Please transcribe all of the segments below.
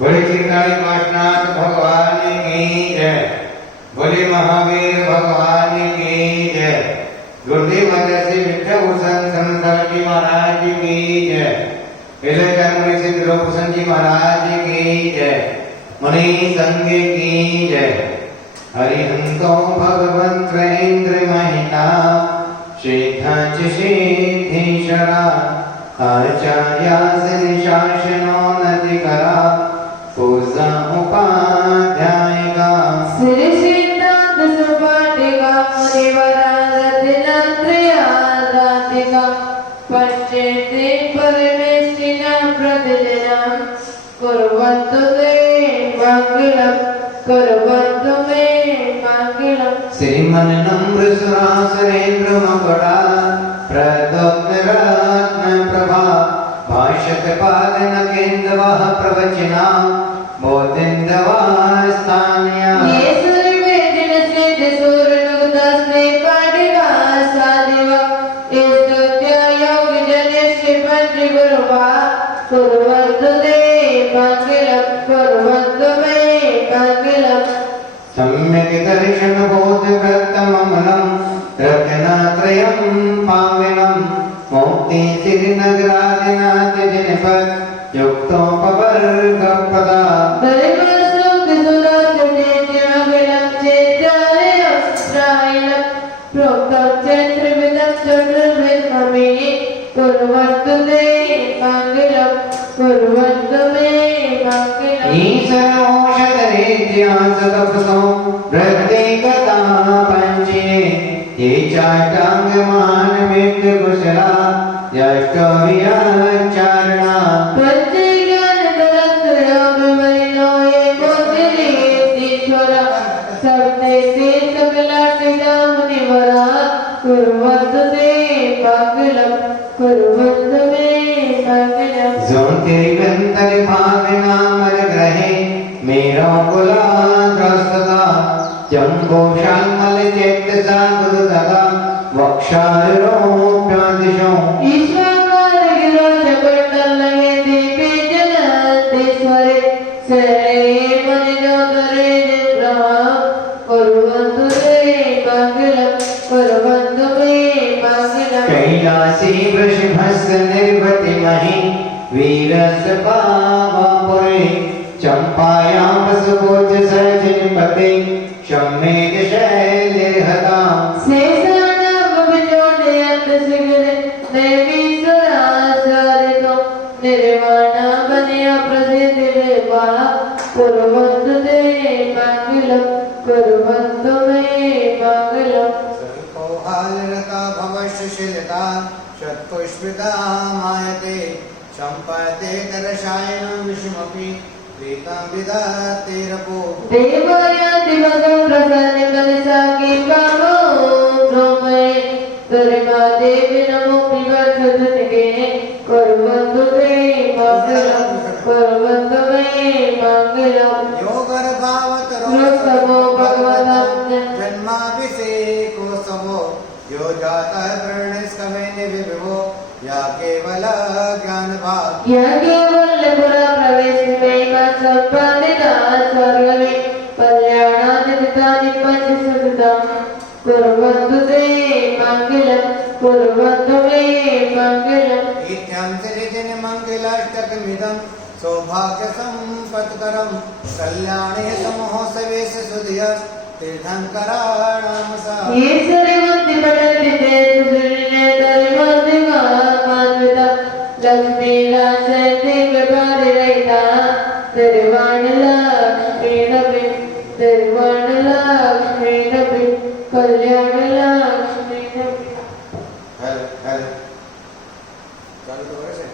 बोले श्रीकाली काशनाथ भगवान की जय। बोले महावीर भगवान की जय। गुरुदेव श्री विठल भूषण संत जी महाराज की जय। मुनि सिद्ध भूषण जी महाराज की जय। मुनि संघ की जय। हरिहंतो भगवंत इंद्र महिता श्रीधच सिद्धीश्वरा आचार्यास निशासनो नतिकरा पूजा उपाध्यायिका श्री सिद्धांत सुपाटिका मुनिवरा रत्नत्रयादातिका पंचेति परमेष्टिना प्रतिदिनं कुर्वन्तु ते मङ्गलं कुर्वन्तु मे मङ्गलं। श्रीमन्नम्र सुरासुरेन्द्र मकुटा प्रदोक्तरत्न प्रभा भाष्यत पादन केन्द्रवः प्रवचना बोधिन्दवास्तान्या ये सूर्यवेदिन स्निग्ध सूर्यनुगतस्ने पाटिका सादिवा स्तुत्य योगिजनश्री पञ्चगुरुवा कुर्वन्तु ते मङ्गलं कुर्वन्तु मे मङ्गलं। सम्यक् दर्शन बोधव्रतममलं रत्नत्रयं पावनं मुक्ति श्रीनगरादिनाथ जनपद युक्तोपवर्गपदा प्रोक्तं चैत्रविदं चतुर्विधमि कुर्वन्तु ते मङ्गलं कुर्वन्तु मे मङ्गलम्। ईशनौषधरीत्या सतपसो प्रत्येकता पञ्चये ये चाष्टाङ्गमानमित्यकुशला यष्टविचारणा प्रत्येकान्तरत्रयोगमयिनो ये बोधिनीश्वरा सप्तैते सकलाष्टका मुनिवरा कुर्वन्तु ते मङ्गलं कुर्वन्तु मे मङ्गलम्। ज्योतिर्गन्तरिभाविनामरग्रहे मेरोकुलाद्रस्तदा जम्बो शाल्मलचेतसा गुरुतदा वक्षारोप्यादिशो ईश्वरगिरोचकुण्डलये दीपे जनादेश्वरे शरणे मणिजोदरे जिह्वा कुर्वन्तु ते मङ्गलं कुर्वन्तु मे मङ्गलम्। कैलासी वृषभस्य निर्वतिमहि वीरस्य पावपुरे चम्पायां वसुभोज सर्जनिपते शम्येक शैलिर्हता शेषाणामभिजोडयन्तशिखरे नैमीश्वराचारितो निर्वाणामनया प्रसिद्धिरेवा कुर्वन्तु ते मङ्गलं कुर्वन्तु मे मङ्गलम्। सर्वोहालता भवश्शिलता षट्पुष्पिता मायते सम्पते दर्शायनं विषमपि प्रीतं विदतेरपो देवायादिवदं प्रसन्नकलिसाकी कामो ब्रह्मे तरिमादेवी नमो विवर्धतनिके कुर्वन्तु ते मङ्गलं कुर्वन्तु मे मङ्गलम्। योगर्भावतरो भगवतं जन्माभिषेको समो यो जातः प्रणिष्कमेन विभो या केवल ज्ञानभाग या केवल पुरा प्रवेशमेका सम्पादिता सर्वमे कल्याणादितानि पञ्चशतं कुर्वन्तु ते मङ्गलं कुर्वन्तु मे मङ्गलम्। इत्थं श्रीजनमङ्गलाष्टकमिदं सौभाग्यसम्पत्करं कल्याणे समहोत्सवे सुधिय तीर्थङ्कराणां सा ये सर्वन्ति पठन्ति ते सुधीर्णे धर्माधिकामान्विता लक्ष्मीलासन्ति कृपादिरहिता निर्वाणलक्ष्मीरपि निर्वाणलक्ष्मीरपि कल्याणलक्ष्मीरपि। हर हर चालू तो कैसे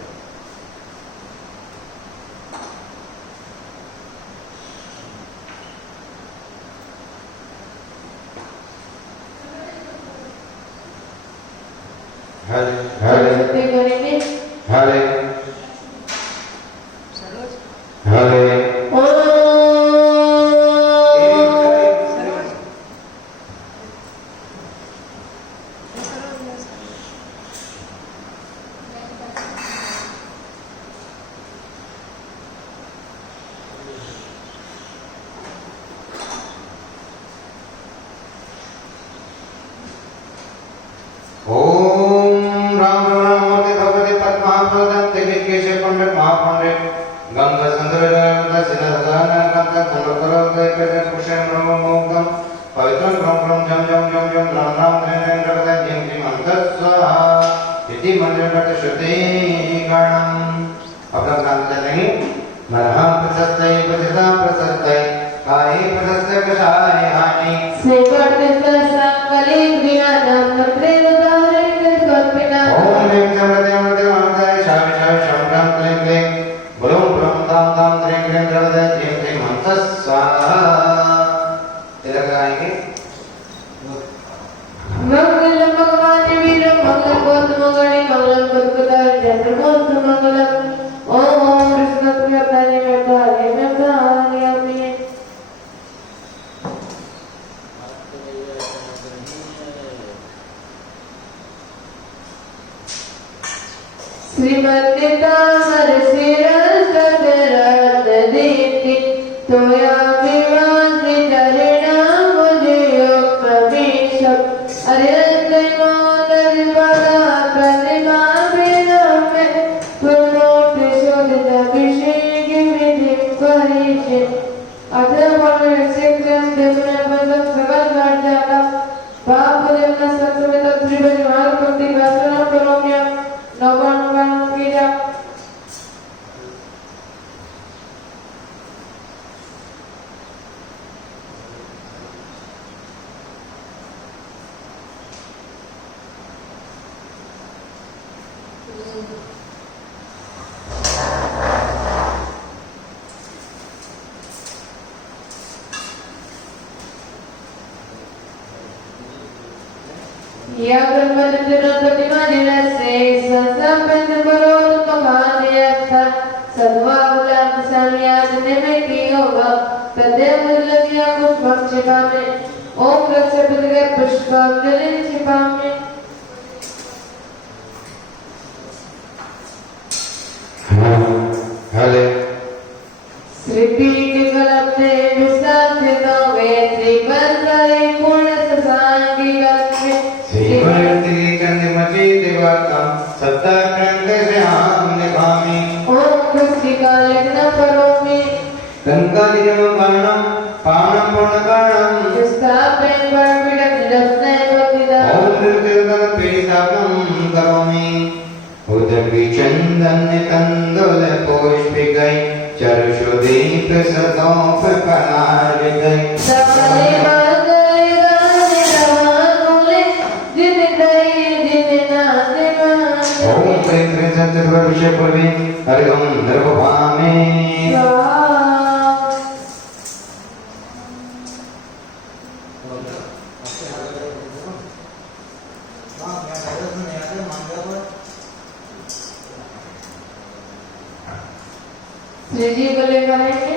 हरे हरे करेंगे हरे हरे पवित्रं क्रम क्रम जम जम जम जम राम राम ध्रेन ध्रेन रवदं जिं जिं अंतः स्वाहा इति मंत्र करते शुद्धि गणम। अपना काम कर लेंगे। मरहम प्रशस्तै प्रसिद्धां प्रशस्तै काये प्रशस्त कषाय हानि श्रीकर्तिकसंकले क्रियानां मंत्रे उदाहरण कल्पना ओम ह्रीं समृद्धि अमृति अमृताय शावि शावि शंभ्रं क्लीं क्लीं ब्लूं ब्लूं तां तां त्रीं क्लीं द्रवदं जिं जिं अंतः स्वाहा। तिलक लगाएंगे। मंगलम भगवान वीरम मंगलम गौतम गणे मंगलम गुरुपदाय चंद्रमोक्त मंगलम ओम कृष्णप्रियताय मेधाय मेधायामि। श्रीमद्गीतामर शिरस्तरत दीप्ति तोया विवासितरिणा मुझे योग प्रवेशम अरियंते मोदर बला प्रतिमा विनमे पुनोति शोधित अभिषेक विधि परिचे अधर्मण सिद्धम देवनपदम प्रगल्भार्जनम पापुदेवना सत्सवित त्रिभुज महापुति वासना करोम्यम नवनवनं कीजा। या ब्रह्मचर्य प्रतिमा जिनसे संसंपन्न करो तो महानियता सद्भावलाभ संयाद निमित्ति होगा तदेव मुझलगिया पुष्पम छिपामे ओम रक्षपतिके पुष्पम जलिन छिपामे। हरे श्रीपीठ कलपते विसाधितो वे त्रिपंचरी पूर्ण ससांगी गंगे श्रीमती चंद्रमती देवता सत्ता क्रंद से आम निभामी ओम कृष्णिका लग्न करोमि कंकालिजम वर्णम पाणम पूर्णकाणम स्थापन परमिडक जपने बपिदा ओम निर्गल पीतापम करोमि उदकी चंदन कंदोल पुष्पिकै चरुषुदीप सदोप कनार गई सपने बागई गाने रवानुले जिन गई जिन नाचे माने ओम प्रेम सत्सर्व विषय पूर्वी हरिओम नरभामे श्री जी बोले करेंगे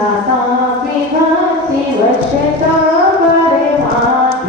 Lata Vivasi Vasheta Varemana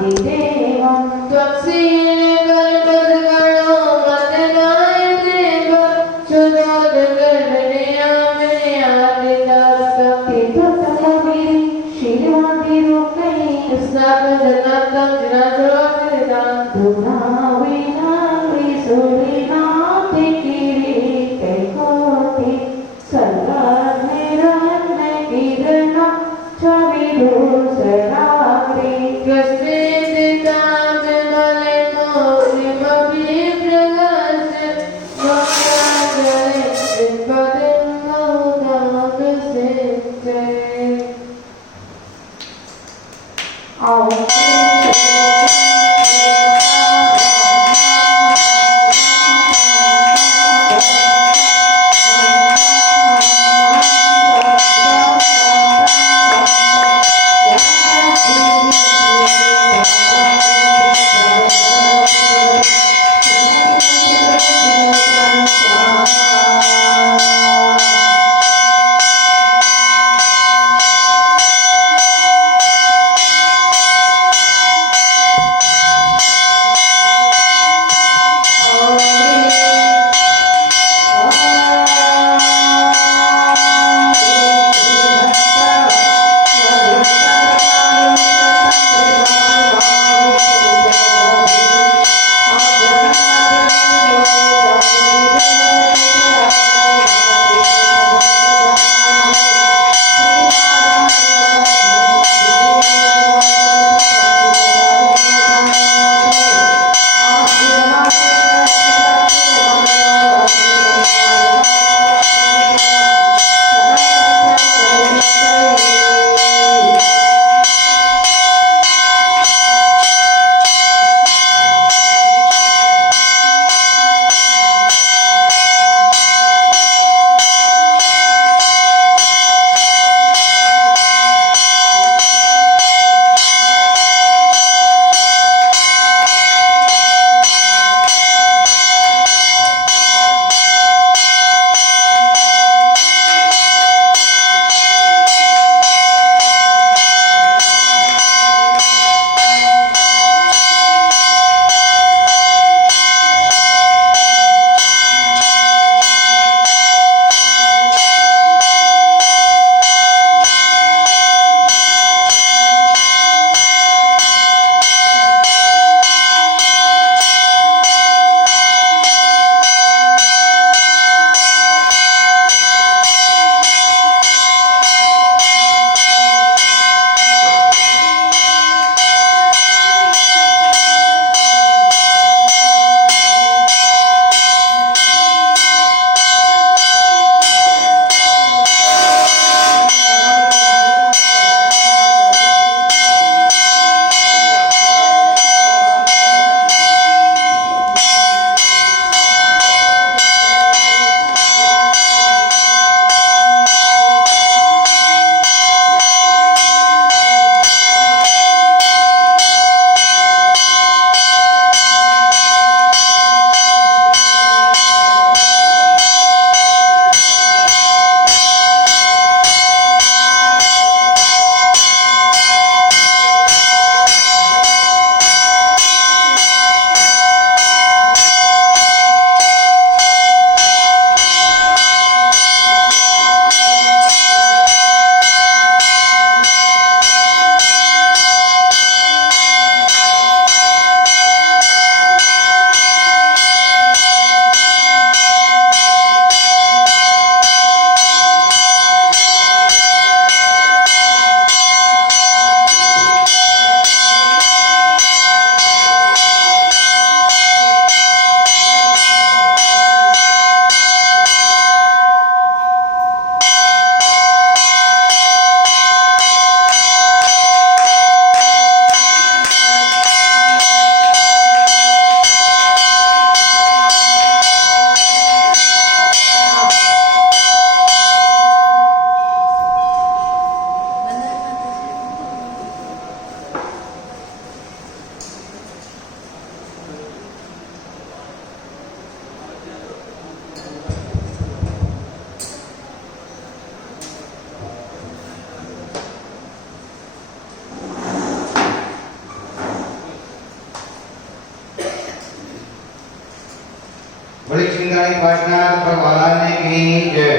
बोले श्रृंगारी पार्श्वनाथ भगवान की जय,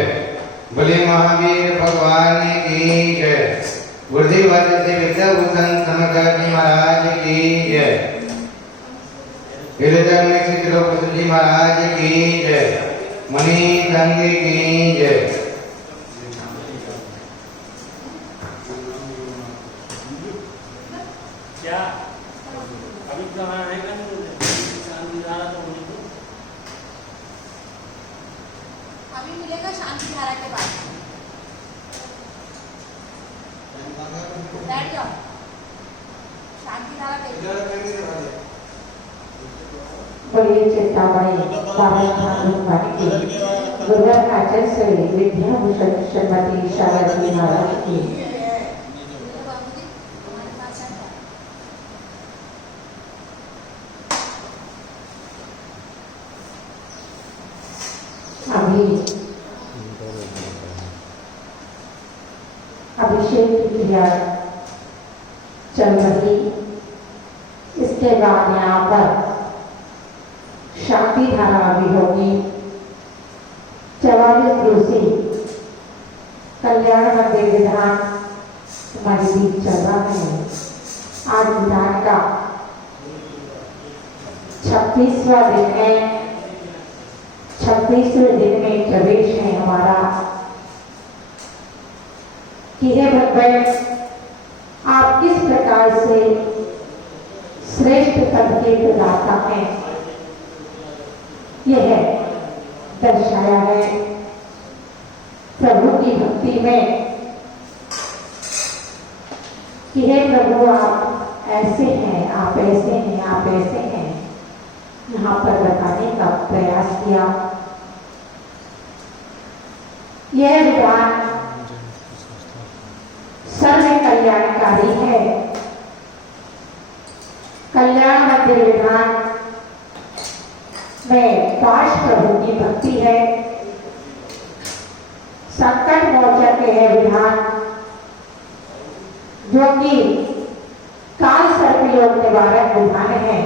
बोले महावीर भगवान की जय, बुद्धि वज्र से विद्याभूषण समकर जी महाराज की जय। हृदय में श्री त्रिलोक जी महाराज की जय। मणि संघ की जय। क्या अभी गवाह है क्या शांति धारा तो होनी थी। अभी मिलेगा शांति धारा के बाद। बैठ जाओ, शांति धारा देख। बोलिए चिंतामणि बाबा भागवत की दुर्गा काजल से विद्याभूषण श्रीमती शारदा जी महाराज की। अभी अभिषेक की क्रिया चल रही, इसके बाद यहाँ पर शांति धारा भी होगी। 44 दिवसीय कल्याण मंदिर विधान हमारे बीच चल रहा है। आज विधान का 36वां दिन है। 36वें दिन में प्रवेश है हमारा कि हे भगवान, आप किस प्रकार से श्रेष्ठ पद के प्रदाता हैं, यह दर्शाया है। प्रभु की भक्ति में कि हे प्रभु, आप ऐसे हैं, आप ऐसे हैं, आप ऐसे हैं, यहाँ पर बताने का प्रयास किया। यह विधान सर्व कल्याणकारी है। कल्याण मंदिर विधान में 5 प्रभु की भक्ति है। संकट मोचक है विधान, जो कि काल सर्प योग निवारक विधान है।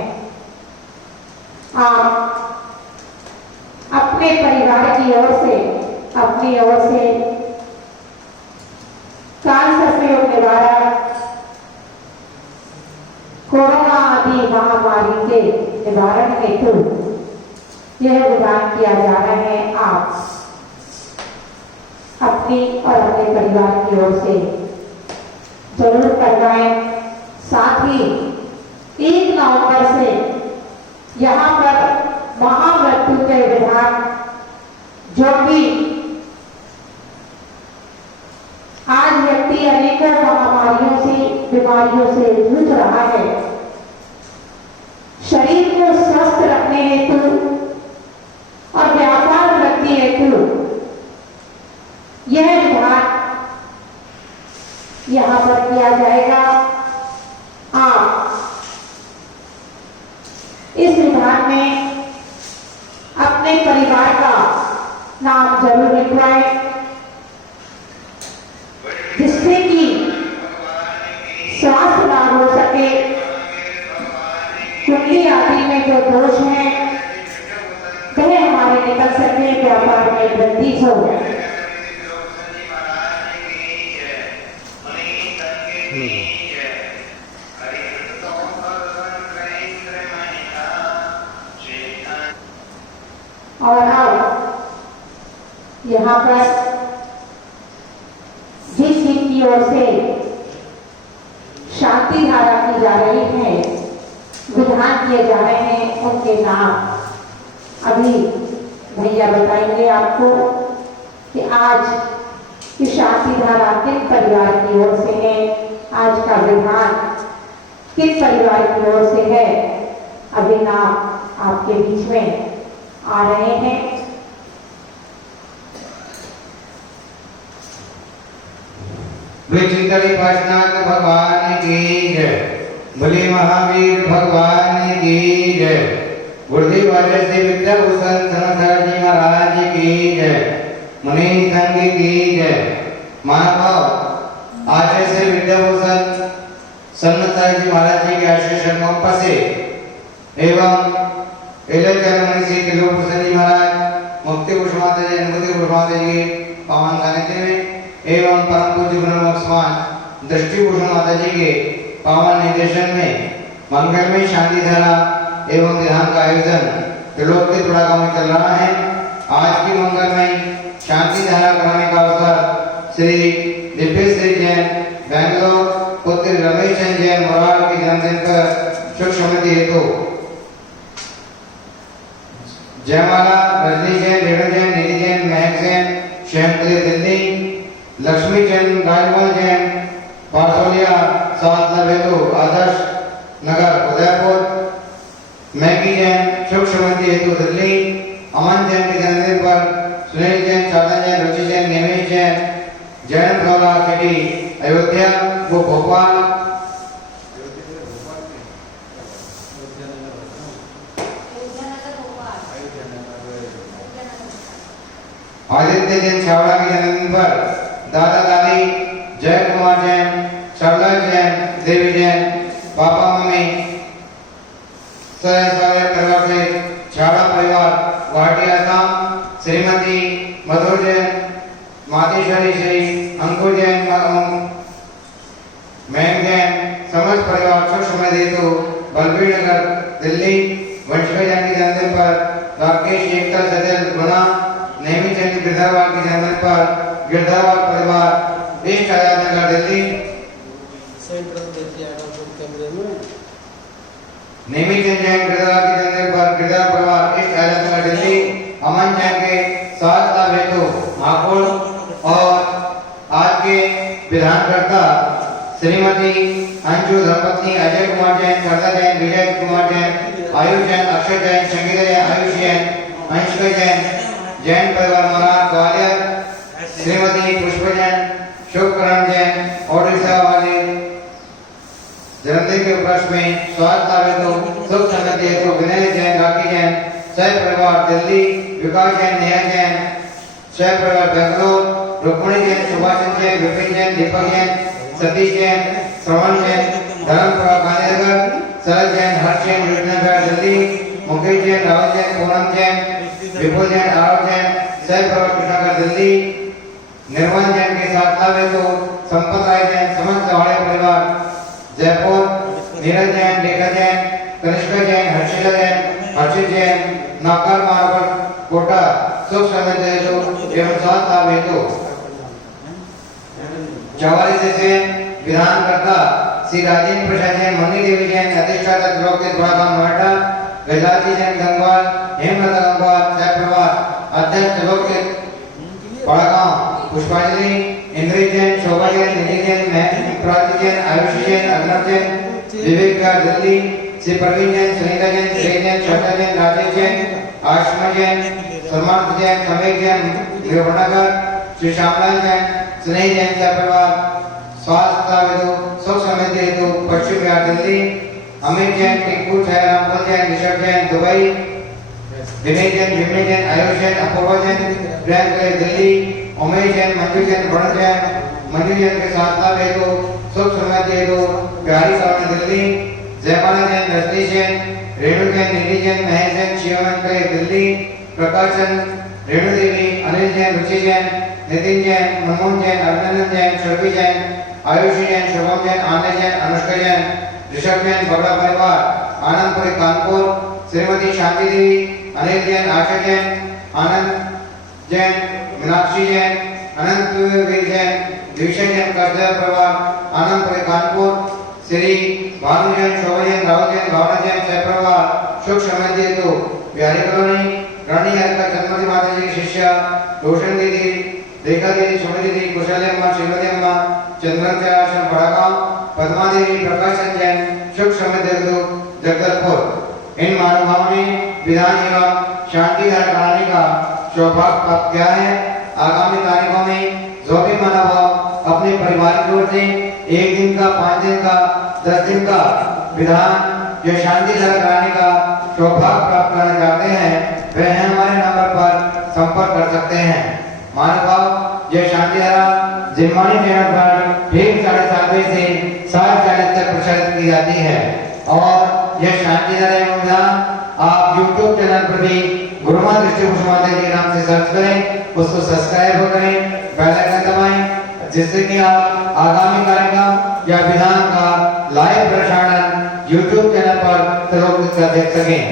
आप अपने परिवार की ओर से, अपनी ओर से काल सर्प योग निवारक, कोरोना आदि महामारी के निवारण हेतु यह विधान किया जा रहा है। आप अपनी और अपने परिवार की ओर से जरूर करवाएं। साथ ही 1 नवंबर से यहाँ पर महामृत्युंजय विधान, जो कि आज व्यक्ति अनेकों महामारियों से, बीमारियों से जूझ रहा है, शरीर को स्वस्थ रखने हेतु और व्यापार वृद्धि हेतु यह विधान यहाँ पर किया जाएगा। आप इस विधान में अपने परिवार का नाम जरूर लिखवाएं, जिससे कि स्वास्थ्य लाभ हो सके। कुंडली आदि में जो दोष हैं वह हमारे निकल सके, व्यापार में वृद्धि हो। और अब यहाँ पर जिस की ओर से शांति धारा की जा रही है, विधान किए जा रहे हैं, उनके नाम अभी भैया बताएंगे आपको कि आज की शांति धारा किन परिवार की ओर से है, आज का विधान किन परिवार की ओर से है। अभी नाम आपके बीच में आ रहे हैं। चिंतनी पार्श्वनाथ भगवान की जय। बोले महावीर भगवान की जय। बुद्धि वज्र से विद्याभूषण समर्थ जी महाराज की जय। मुनि संघ की जय। मानव आचार्य से विद्याभूषण समर्थ जी महाराज जी के आशीष पंप से एवं मणि से त्रिलोकभूषण जी महाराज, मुक्ति कुसुमाता जी, अनुभूति कुसुमाता जी पावन सानिध्य में एवं परम पूज्य गुरुमुख समान दृष्टिभूषण माता जी के पावन निर्देशन में मंगलमय शांति धारा एवं ध्यान का आयोजन त्रिलोक के तुड़ागांव में चल रहा है। आज की मंगलमय शांति धारा कराने का अवसर श्री दिव्यश्री जैन बेंगलोर पुत्र रमेश चंद्र जैन मोराल के जन्मदिन पर सुख समृद्धि हेतु जयमाला रजनी जैन, रेणु जैन, निधि जैन, महक जैन, श्यामकली दिल्ली, लक्ष्मी जैन, राजमल जैन, पारसोलिया, सातला हेतु आदर्श नगर उदयपुर, मैगी जैन, सुख समृद्धि हेतु दिल्ली, अमन जैन के जन्मदिन पर सुनील जैन, शारदा जैन, रुचि जैन, निमेश जैन, जैन प्रौला सिटी अयोध्या वो भोपाल, आदित्य जैन छावड़ा के जन्मदिन पर दादा दादी जय कुमार जैन, सरला जैन, देवी जैन, पापा मम्मी सरे परिवार से छावड़ा परिवार गुवाहाटी आसाम, श्रीमती मधुर जैन, मातेश्वरी श्री अंकुर जैन, मैम जैन, समस्त परिवार सुख समृद्धि हेतु बलबीर नगर दिल्ली, वंशिका जैन के जन्मदिन पर राकेश एकता सजल गुना, नेमी जैन गिरधारवाल के जन्मदिन पर गिरधारवाल परिवार इष्ट आजाद नगर दिल्ली, नेमी जैन गिरधारवाल के जन्मदिन पर गिरधार परिवार इष्ट आजाद नगर दिल्ली, अमन जैन के साथ लाभ हेतु हापुड़ और आज के विधानकर्ता श्रीमती अंजू धर्मपत्नी अजय कुमार जैन, शारदा जैन, विजय कुमार जैन, आयुष जैन, अक्षय जैन, संगीता जैन, आयुष जैन, अंशिका जैन, जैन परिवार महाराज ग्वालियर, श्रीमती पुष्प जैन, शुभकरण जैन, ओडिशा वाले जन्मदिन के उपलक्ष्य में स्वागत हेतु सुख समृद्धि हेतु विनय जैन, राखी जैन, सह परिवार दिल्ली, विकास जैन, नेहा जैन, सह परिवार बेंगलोर, रुक्मणी जैन, सुभाष जैन, विपिन जैन, दीपक जैन, सतीश जैन, श्रवण जैन, धर्मपुरा गांधीनगर, सरल जैन, हर्ष जैन, विजयनगर दिल्ली, मुकेश जैन, राहुल जैन, पूनम जैन, विपुल जैन, आरव जैन, सह परिवार कृष्णनगर दिल्ली, निर्मल जैन के साथ लाभ तो संपत राय जैन, समस्त वाले परिवार जयपुर, नीरज जैन, रेखा जैन, कनिष्का जैन, हर्षिला जैन, हर्षित जैन, नाकर मारवर कोटा सुख समृद्धि हेतु एवं साथ लाभ हेतु 44 से विधानकर्ता श्री राजेंद्र प्रसाद जैन, मनी देवी जैन, अधिष्ठाता त्रिलोक के तुड़ागांव नोएडा, वेदांती जैन गंगवाल, हेमलता गंगवाल, सह परिवार अध्यक्ष त्रिलोक के तुड़ागांव, पुष्पांजलि, इंद्रित जैन, शोभा जैन, निधि जैन, प्राची जैन, आयुषी जैन, अग्नव जैन, विवेक विहार दिल्ली, श्री प्रवीण जैन, सुनीता जैन, श्रेय जैन, श्वेता जैन, राजेश जैन, आश्रमा जैन, सलमान जैन, समीर जैन, गिरवनगर, श्री श्यामलाल जैन, स्नेह जैन, सह परिवार स्वास्थ्य हेतु सुख समृद्धि हेतु पश्चिम बिहार दिल्ली, अमित जैन, टिक्कू रामफल जैन, ऋषभ जैन, दुबई, विनय जैन, विमनी जैन, आयुष जैन, अपूर्वा जैन, प्रियंका दिल्ली, उमेश जैन, मंजू जैन, वरुण जैन, मंजू जैन के साथ लाभ हेतु सुख समृद्धि हेतु प्यारी कॉलोनी दिल्ली, जयमाला जैन, रजनी जैन, रेणु जैन, निधि जैन, महेश जैन, शिवमंगल दिल्ली, प्रकाशन, रेणु देवी, अनिल जैन, रुचि जैन, नितिन जैन, मनमोहन जैन, अभिनंदन जैन, श्रवी जैन, आयुषी जैन, शुभम जैन, आनंद जैन, अनुष्का जैन, ऋषभ जैन, बगड़ा परिवार आनंदपुरी कानपुर, श्रीमती शांति देवी, अनिल जैन, आशा जैन, आनंद जैन, मीनाक्षी जैन, अनंत वीर जैन, दिविशा जैन, कर्जदेव परिवार आनंदपुरी कानपुर, श्री भानु जैन, शोभा जैन, राहुल जैन, भावना जैन, सह परिवार सुख समृद्धि हेतु प्यारी कॉलोनी, रानी हरका चंद्रमती माता जी की शिष्या, रोशन दीदी, रेखा दीदी, सुमति दीदी, कुशली अम्मा, श्रीमती अम्मा, चंद्रन के आश्रम बड़ागांव, पद्मा देवी, प्रकाशन जैन, सुख समृद्धि हेतु जगदलपुर। इन महानुभावों ने विधान एवं शांति धारा कराने का सौभाग्य प्राप्त किया है। आगामी तारीखों में जो भी महानुभाव अपने परिवार की ओर से 1 दिन का, 5 दिन का, 10 दिन का विधान या शांति धारा कराने का सौभाग्य प्राप्त करना चाहते हैं, वह हमारे नंबर पर संपर्क कर सकते हैं। महानुभाव यह शांति धारा जिम्मानी चैनल पर ठीक 7:30 बजे से 7:40 तक प्रसारित की जाती है और यह शांति धारा एवं विधान आप YouTube चैनल पर भी गुरुमा दृष्टिभूषण माता जी के नाम से सर्च करें, उसको सब्सक्राइब करें, बेल आइकन दबाएं, जिससे कि आप आगामी कार्यक्रम या विधान का लाइव प्रसारण YouTube चैनल पर लोग देख सकें।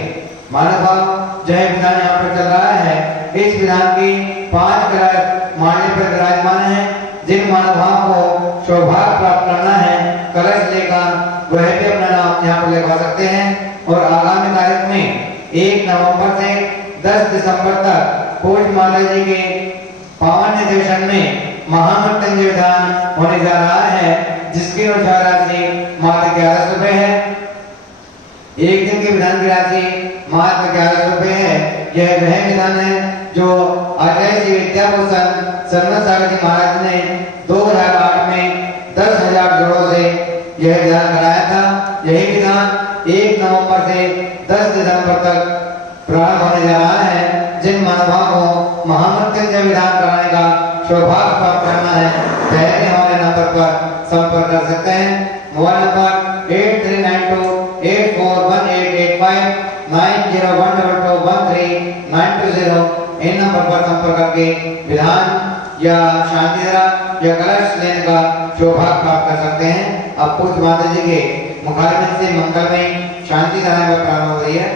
मानव भाव जय विधान यहाँ पर चल रहा है। इस विधान की 5 ग्रह मान्य पर विराजमान है। जिन मानव भाव को सौभाग्य प्राप्त करना है कलश लेकर वह भी अपना नाम यहाँ पर लिखवा सकते हैं। और आगामी तारीख में 1 नवंबर से 10 दिसंबर तक पूज्य माता जी के पावन निर्देशन में महामृत्युंजय विधान होने जा रहा है, जिसकी अनुसार राशि मात्र 11 रुपए है। एक दिन के विधान की राशि मात्र 11 रुपए है। यह वह विधान है जो आचार्य श्री विद्याभूषण शरण सागर जी महाराज ने 2008 में 10,000 जोड़ों से यह विधान कराया था। यही विधान 1 नवंबर से 10 दिसंबर तक प्रारंभ होने जा रहा है। जिन महानुभावों को महामृत्युंजय विधान कराने का सौभाग्य प्राप्त करना है पहले हमारे नंबर पर संपर्क कर सकते हैं। मोबाइल नंबर 8392841885 90122213 इन नंबर पर संपर्क करके विधान या शांति धारा या कलश लेने का सौभाग्य प्राप्त कर सकते हैं। अब पूज्य माता जी के मुखारविंद से मंगलमय शांति धारा में प्रारंभ हो रही है।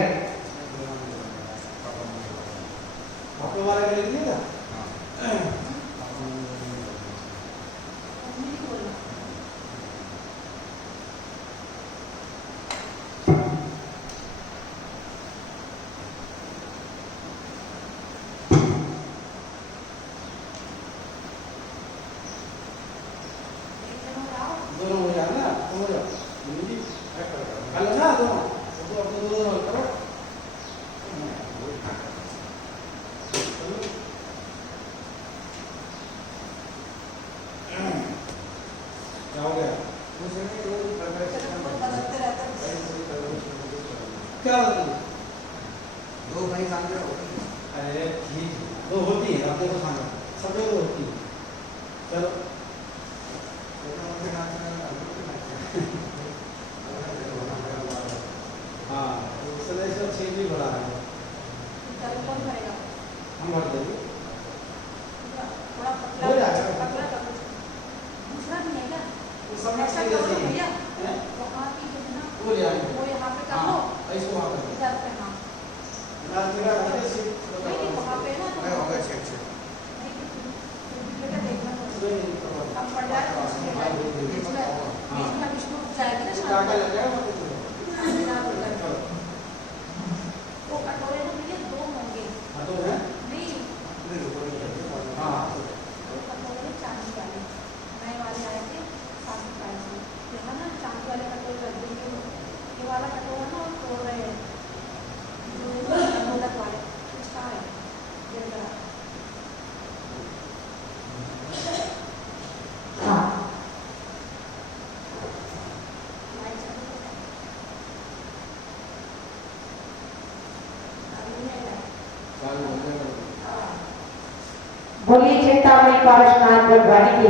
बोलिए चिंतामणि पारसनाथ भगवान की,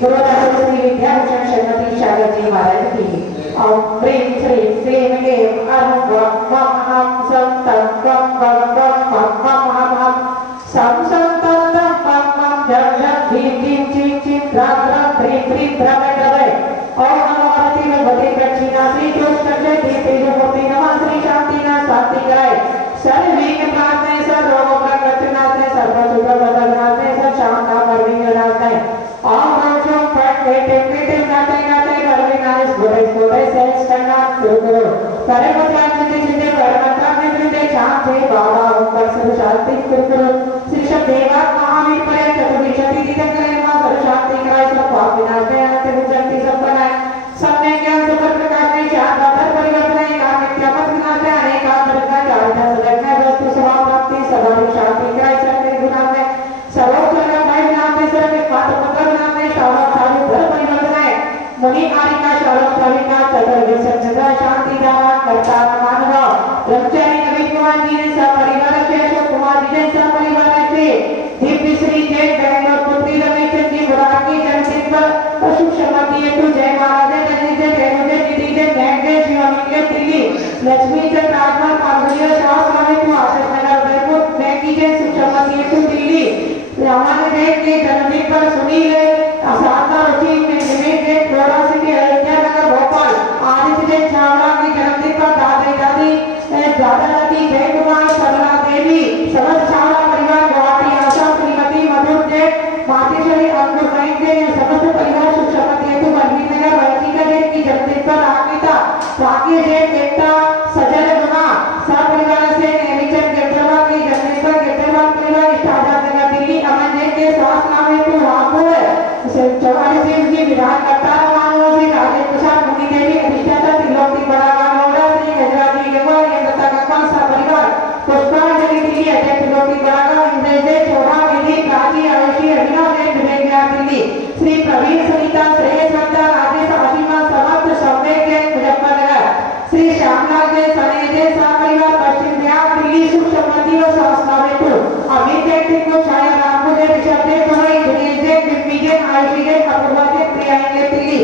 गुरुदेव श्री विद्याभूषण श्रीमती सागर जी महाराज की। ओम प्रेम श्री प्रेम एवं अहम वम हम सम तम वम वम वम हम हम हम हम सम सम तम तम पम पम जम जम भीम भीम चिम चिम ध्रम ध्रम भ्रीम भ्रीम भ्रमय भ्रमय। ओम नमो आरती भगवती प्रक्षिणा श्री जोष्टजय तेजोमूर्ति नमः श्री शांतिनाथ शांति कराय सर्वविघ्न प्रार्थनाएं सर्व रोगों का कृतनाथ है सर्व सुख बदलनाथ है सब शांता परविंगनाथ है। ओम रोचो पट बेटे बेटे गाते गाते परविनाश गोरे गोरे सेल्स करना शुरू करो। करे बचान जिते जिते परमात्मा में जिते शांति बाबा ऊपर सर्व शांति शुरू करो। श्री देवा महावीर परे चतुर्विशति दिते करे मां सर्व शांति कराए सब पाप विनाश है अंत विजयति सब बनाए सबने ज्ञान सुख प्रकाश में शांत आधार परिवर्तन है काम मिथ्यामत विनाश है अनेक आदरना चारना सदगना वस्तु स्वभाव प्राप्ति सदा शांति कराए सब गुना में सर्वोत्तम भाई नाम में सर्व मात्र पकड़ नाम में शाला चालू धर्म परिवर्तन है मुनि आदि का शाला चालू का चतुर्विद सदा शांति दारा करता मानव ब्रह्मचारी नवीन कुमार जी ने सब परिवार के अशोक कुमार जी ने सब परिवार से दिव्य श्री जय बैंगलोर पुत्री रमेश जी बुरा की जन्मदिन पर अशोक शर्मा जी तो जय महाराज जय जय जय मुझे दीदी जय बैंगलोर शिवानी के दिल्ली लक्ष्मी जय राजमा पागलिया शाह स्वामी तो आशीष नगर उदयपुर बैंकी जय सुख शर्मा जी तो दिल्ली हमारे देश के जन्मदिन पर सुनी है आसाना रुचि में निवेश है थोड़ा से के अयोध्या श्री प्रवीण सरिता श्रेय श्रद्धा राजेश आदिमा समर्थ सौम्य जैन मुजफ्फरनगर, श्री श्यामलाल जैन सने जैन परिवार पश्चिम बिहार दिल्ली सुख समृद्धि और संस्था हेतु अमित जैन टिंकू छाया रामू जैन ऋषभ जैन धोई दिनेश जैन बिम्बी जैन आयुषी जैन अपूर्वा जैन प्रिया जैन दिल्ली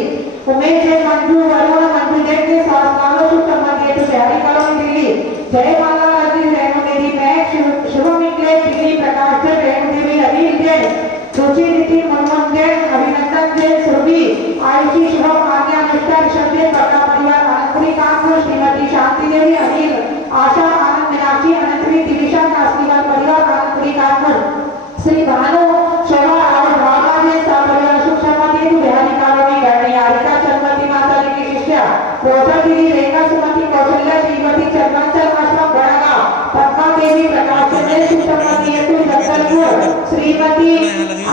उमेश जैन मंजू वरुण मंजू जैन के संस्थानों सुख समृद्धि हेतु बिहारी कॉलोनी दिल्ली जय माला राजी रेणु देवी मैं शुभम इंग्लिश दिल्ली प्रकाश जैन रेणु देवी अनिल जैन रुचि नीति मनमोहन जैन अभिनंदन जैन सुरभि आयुषी शुभम आज्ञा निष्ठा ऋषभ जैन पटना परिवार आनंदपुरी कानपुर श्रीमती शांति देवी अनिल आशा आनंद मीनाक्षी अनंतरी दिविशा कासलीवाल परिवार आनंदपुरी कानपुर श्री भानु शोभा और भावना जैन परिवार सुख समृद्धि बिहारी कॉलोनी गढ़ी आरिका चंद्रवती माता जी की शिष्या रोजा दीदी रेखा सुमति कौशल्या श्रीमती चंद्रांचल आश्रम गढ़गा पद्मा देवी प्रकाश चंद्र सुख समृद्धि हेतु जगदलपुर श्रीमती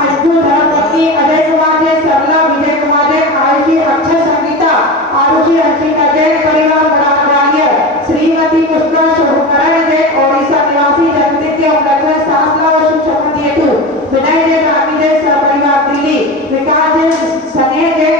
अंजू धर्मपत्नी अजय कुमार जैन सरला विजय कुमार जैन आयुषी अक्षय संगीता आरुषि अंशिका जैन परिवार बड़ाग्राह्य श्रीमती पुष्पा शुभकरण जैन ओडिशा निवासी जन्मदिन के उपलक्ष्य में सांसला और सुख समृद्धि हेतु विनय जैन रामी जैन परिवार दिल्ली विकास जैन स्नेह जैन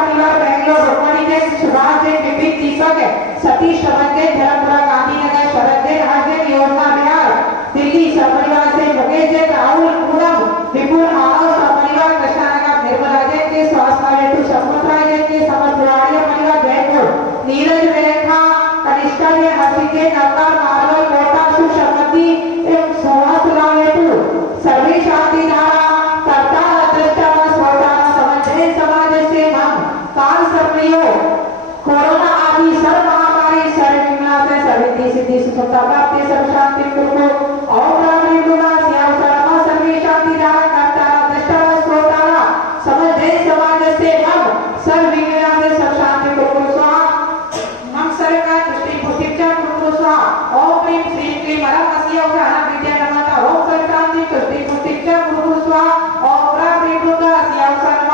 परिवार बेंगलोर रुक्मणी जैन सुभाष जैन विपिन दीपक सतीश शरण जैन धर्मपुरा गांधीनगर शरद जैन हर जैन योजना बिहार दिल्ली सपरिवार से मुकेश जैन राहुल पूनम विपुल आनंद सपरिवार कृष्णानगर निर्मला जैन के स्वास्थ्य हेतु समुद्रा जैन के समझदारी परिवार जयपुर नीरज रेखा कनिष्ठा जैन हर्षित जैन नवकार मार्बल कोटा सुख समृद्धि एवं स्वास्थ्य लाभ हेतु सर्वे शांति धारा कर्ता दृष्टा स्वता समझे समाज से हम काल सर्वयो कोरोना आदि सर्व महामारी सर्व विघ्न से सर्वसिद्धि सिद्धि सुखता प्राप्ति सर्व शांति कुरु और रामि गुणा श्याम सर्व सर्वे शांति धारा कर्ता दृष्टा स्वता समझे समाज से हम सर्व विघ्न से सर्व शांति कुरु स्वाहा मम सर्व दृष्टि पुष्टिचा कुरु स्वाहा ओम प्रेम श्री क्लीं मरमसिया उदाहरण विद्या नमः ओम सर्व शांति दृष्टि पुष्टिचा कुरु स्वाहा ओम राम गुणा श्याम सर्व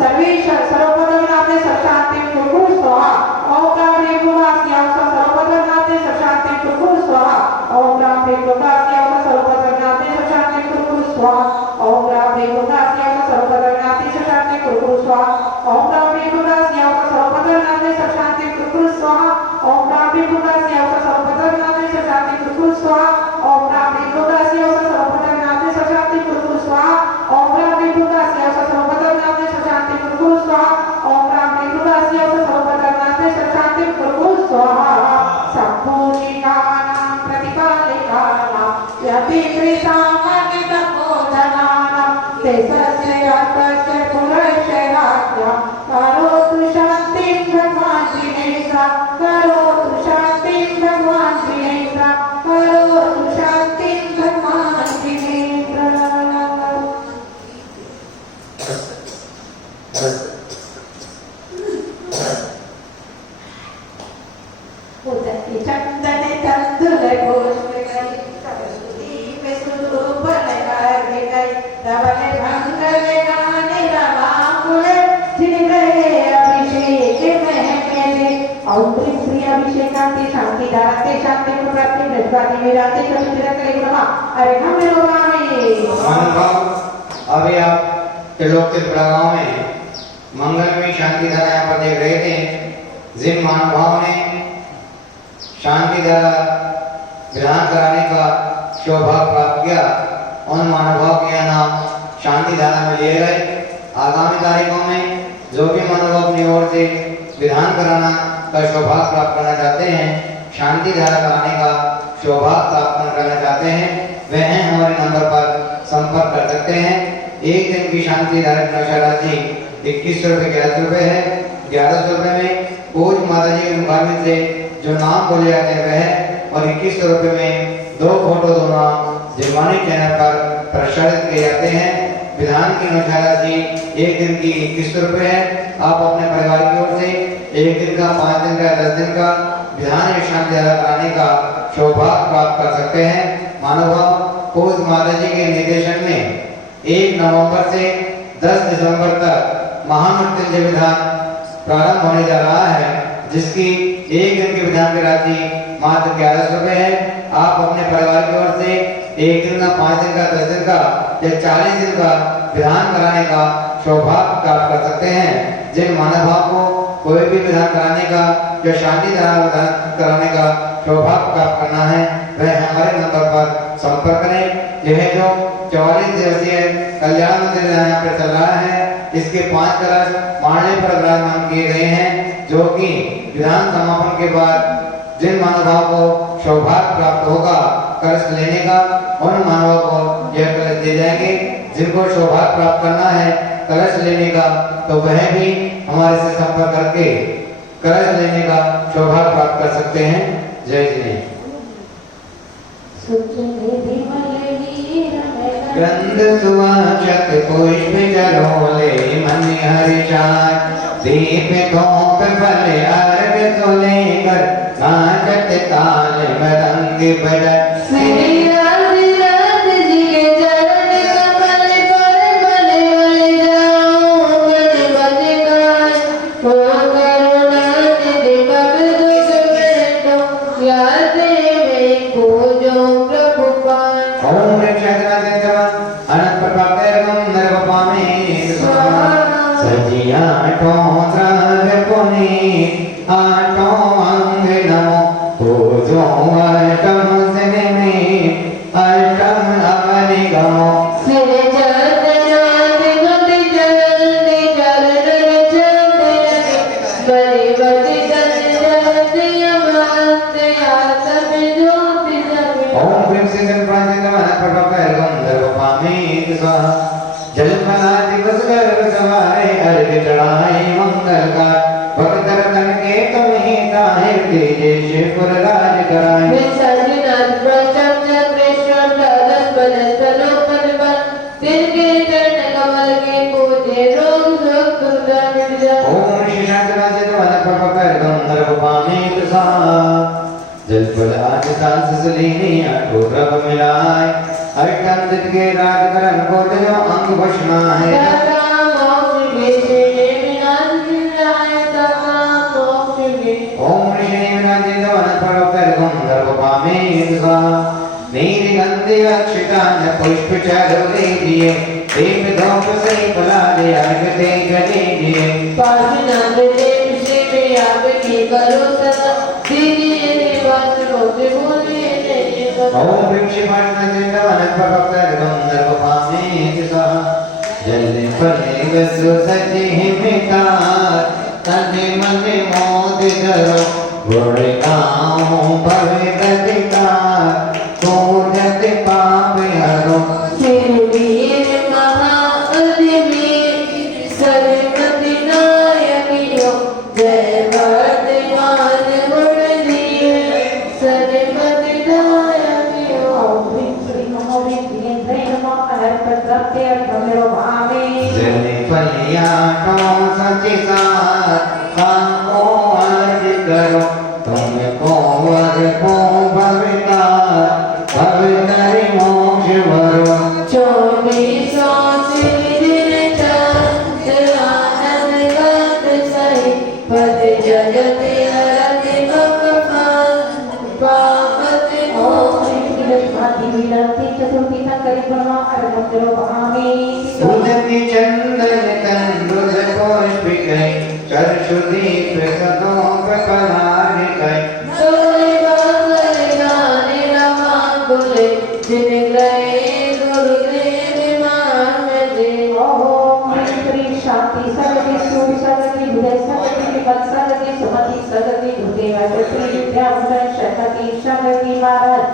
सर्वे सर्वपदनाते सर्व शांति कुरु स्वाहा ओम राम गुणा श्याम सर्वपदनाते सर्व शांति कुरु स्वाहा ओम राम गुणा श्याम सर्वपदनाते सर्व शांति कुरु स्वाहा ओम राम गुणा श्याम सर्वपदनाते सर्व शांति कुरु स्वाहा ओम राम गुणा श्याम सर्वपदनाते सर्व शांति कुरु स्वाहा ओम राम गुणा श्याम सर्वपदनाते सर्व शांति कुरु स्वाहा ओम राम गुणा श्याम सर्वपदनाते सर्व शांति कुरु स्वाहा ओम राम गुणा श्याम सर्वपदनाते सर्व शांति कुरु स्वाहा ओम राम गुणा श्याम सर्वपदनाते सर्व शांति कुरु स्वाहा सम्पूर्णिकानां प्रतिपालिकानां यति कृतामनित बोधनानां तेजस्य अर्थस्य पुरस्य राज्ञा करोतु शान्तिं भगवान् त्रिनेत्र करोतु शान्तिं भगवान् त्रिनेत्र करोतु शान्तिं भगवान् त्रिनेत्र उदय चंदन तंदुल घोष गई सरस्वती में स्वरूप लगाए गई धवल मंगल गाने रवांगुल जिन गए अभिषेक महमेले औत्री श्री अभिषेकांति शांति धाराते शांति प्राप्ति निष्पाति विराते चतुर्थ कलेगुणमा अरे हम रोगामी अनुभव अभी आप त्रिलोक त्रिपुरा गांव में मंगलमय शांति धारा यहाँ पर देख रहे थे। जिन महानुभाव ने शांति धारा विधान कराने का सौभाग्य प्राप्त किया उन महानुभाव के नाम शांति धारा में लिए गए। आगामी तारीखों में जो भी महानुभाव अपनी ओर से विधान कराना का सौभाग्य प्राप्त करना चाहते हैं, शांति धारा कराने का सौभाग्य प्राप्त करना चाहते हैं, वह हमारे नंबर पर संपर्क कर सकते हैं। एक दिन की शांति धारा की राशि 2100 रुपये 1100 रुपये है। 1100 रुपये में पूज माता जी के मुखारबिंद से जो नाम बोले जाते हैं वह, और 2100 रुपये में 2 फोटो 2 नाम जिरमानी चैनल पर प्रसारित किए जाते हैं। विधान की अनुसार राशि एक दिन की 2100 रुपये है। आप अपने परिवार की ओर से एक दिन का, 5 दिन का, 10 दिन का विधान शांति धारा कराने का सौभाग्य प्राप्त कर सकते हैं। महानुभाव पूज माता जी के निर्देशन में 1 नवंबर से 10 दिसंबर तक महामृत्युंजय विधान प्रारंभ होने जा रहा है, जिसकी एक दिन के विधान की राशि मात्र 1100 रुपये है। आप अपने परिवार की ओर से एक दिन का, 5 दिन का, 10 दिन का या 40 दिन का विधान कराने का सौभाग्य प्राप्त कर सकते हैं। जिन मानव भाव को कोई भी विधान कराने का या शांति विधान कराने का सौभाग्य प्राप्त करना है वह हमारे नंबर पर संपर्क करें। यह जो 44 दिवसीय कल्याण मंदिर यहाँ पर चल रहा है इसके 5 कलश मारने पर विराजमान किए गए हैं, जो कि विधान समापन के बाद जिन मानवों को सौभाग्य प्राप्त होगा कलश लेने का उन मानवों को यह कलश दे जाएंगे। जिनको सौभाग्य प्राप्त करना है कलश लेने का तो वह भी हमारे से संपर्क करके कलश लेने का सौभाग्य प्राप्त कर सकते हैं। जय जी। गंध सुवाचक पुष्प जलोले मन हरिचाय दीप धूप फल अर्घ तो लेकर नाचत ताल मृदंग बजाए। श्री राधे राधे जी के चरण कमल पर बल बल जाऊं बल बल गाय हो करुणा निधि भव दुख बैठो या देवे पूजो प्रभु पाए। ओम अनंत प्रभातेरगम नरवपामे सजी आठों द्रव्य पुनीत आठों अंग नमो पूजो अष्टम सिने में अष्टम अवनिगमो। सिर चंद्रनाथ गति जल्दी चरण चंद्र बड़े बड़े जगत यमंत आत्म ज्योति जगे। ओम प्रेम से जन प्रांजन अनंत प्रभातेरगम नरवपामे जलफला दिवस गर्भ सवारे अर्घ चढ़ाए मंगल का भक्त रतन के तुम्हें ताहे तेजे शिवपुर राज कराए। विसर्जनाथ प्रचम चक्रेश्वर द्वादश बलस तलोपन बन तिनके चरण कमल के पूजे रोग शोक दुर्गा मिट जाए। ओम श्री शांतराज वन प्रभकर गंधर्व पामे तुसा जलफल आज सांस सलीनी आठो रब मिलाए अष्टम दित के राजकरण को जो अंग भषणा है। दाता मोक्ष विषे विनाश विनाय दाता मोक्ष विषे। ओम श्री विनाजित वन प्रभकर गंधर्व पामे तुसा नीलगंधि अक्षतान पुष्प चारोले दिए दीप धूप से फलादे अर्घ ते गजे दिए। पार्श्वनाथ देव से भी आपकी करो सदा दीजिए निवास रोते बोलिए नहीं बता। ओम वृक्ष पाटन चिंतवन प्रभकर गंधर्व पामे तुसा जल फले गसु सजे हिमिता तने मने मोद धरो गुण गाओ भवे अधिकार पूजत पाप हरो। वीर महाअधिवीर सरस्वती नायकियो जय वर्धमान गुण दिए सरस्वती नायकियो। जल फलिया तो सचे साथ काको अर्ज करो तुमको वर को भविता भवितरि मोक्ष वरो। 24 दिन चंद्र आनंद गात सही पद जगत हरत भगवान पावत हो। सुदति चंदन तंदुल पुष्पिकै चर्षुदीप सदों प्रपलार कै। सोई बांगल गाने रमा गुले जिन गए गुरुदेव मान दे। ओम श्री शांति सर्वति सुख सर्वति विजय सर्वति विपद सर्वति सुमति सर्वति गुरुदेव श्री विद्या भूषण शतति शतति महाराज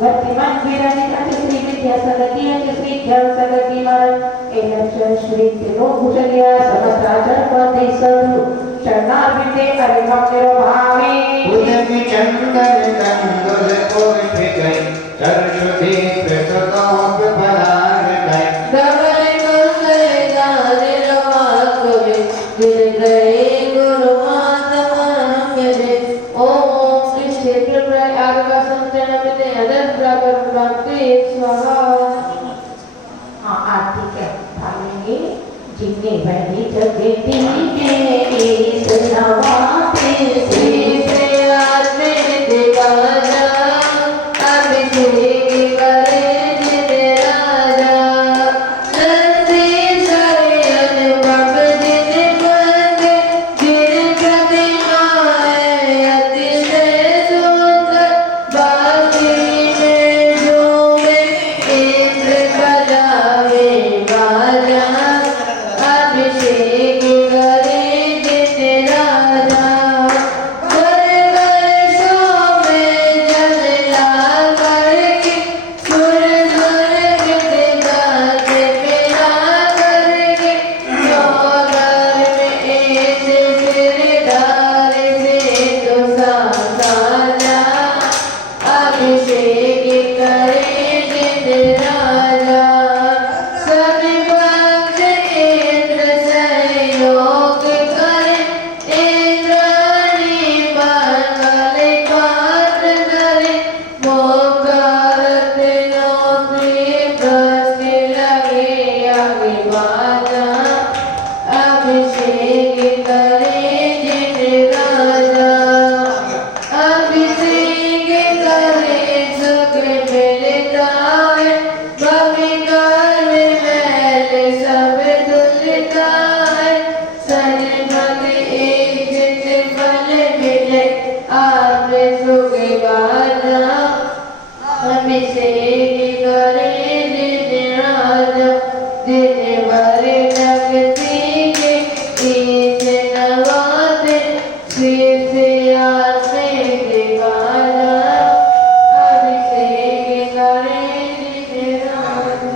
वर्तमान विराजित अति श्री विद्या सर्वति अति श्री ज्ञान सर्वति महाराज एलक्षण श्री तिलोभूषणिया समस्त आचार्य पदे सदु शरणार्पिते अरिहं निरोभामि। सुदति चंदन तंदुल पुष्पिकै चर्षुदीप सदों प्रपलार कै। गगन मंगल गाने रमा गुले जिन गए गुरु माता मेरे। ओम श्री क्षेत्र प्रयाग का संचरण में अनंत प्राप्ति स्वाहा। हाँ आरती के थालेंगे जिन्ने बनी जगती के इस नवाते श्री प्रयाग में दिवाजा अभिषेक करे जिन राजा श्री से आसे दिखाना अभिषेक करे निज राजा।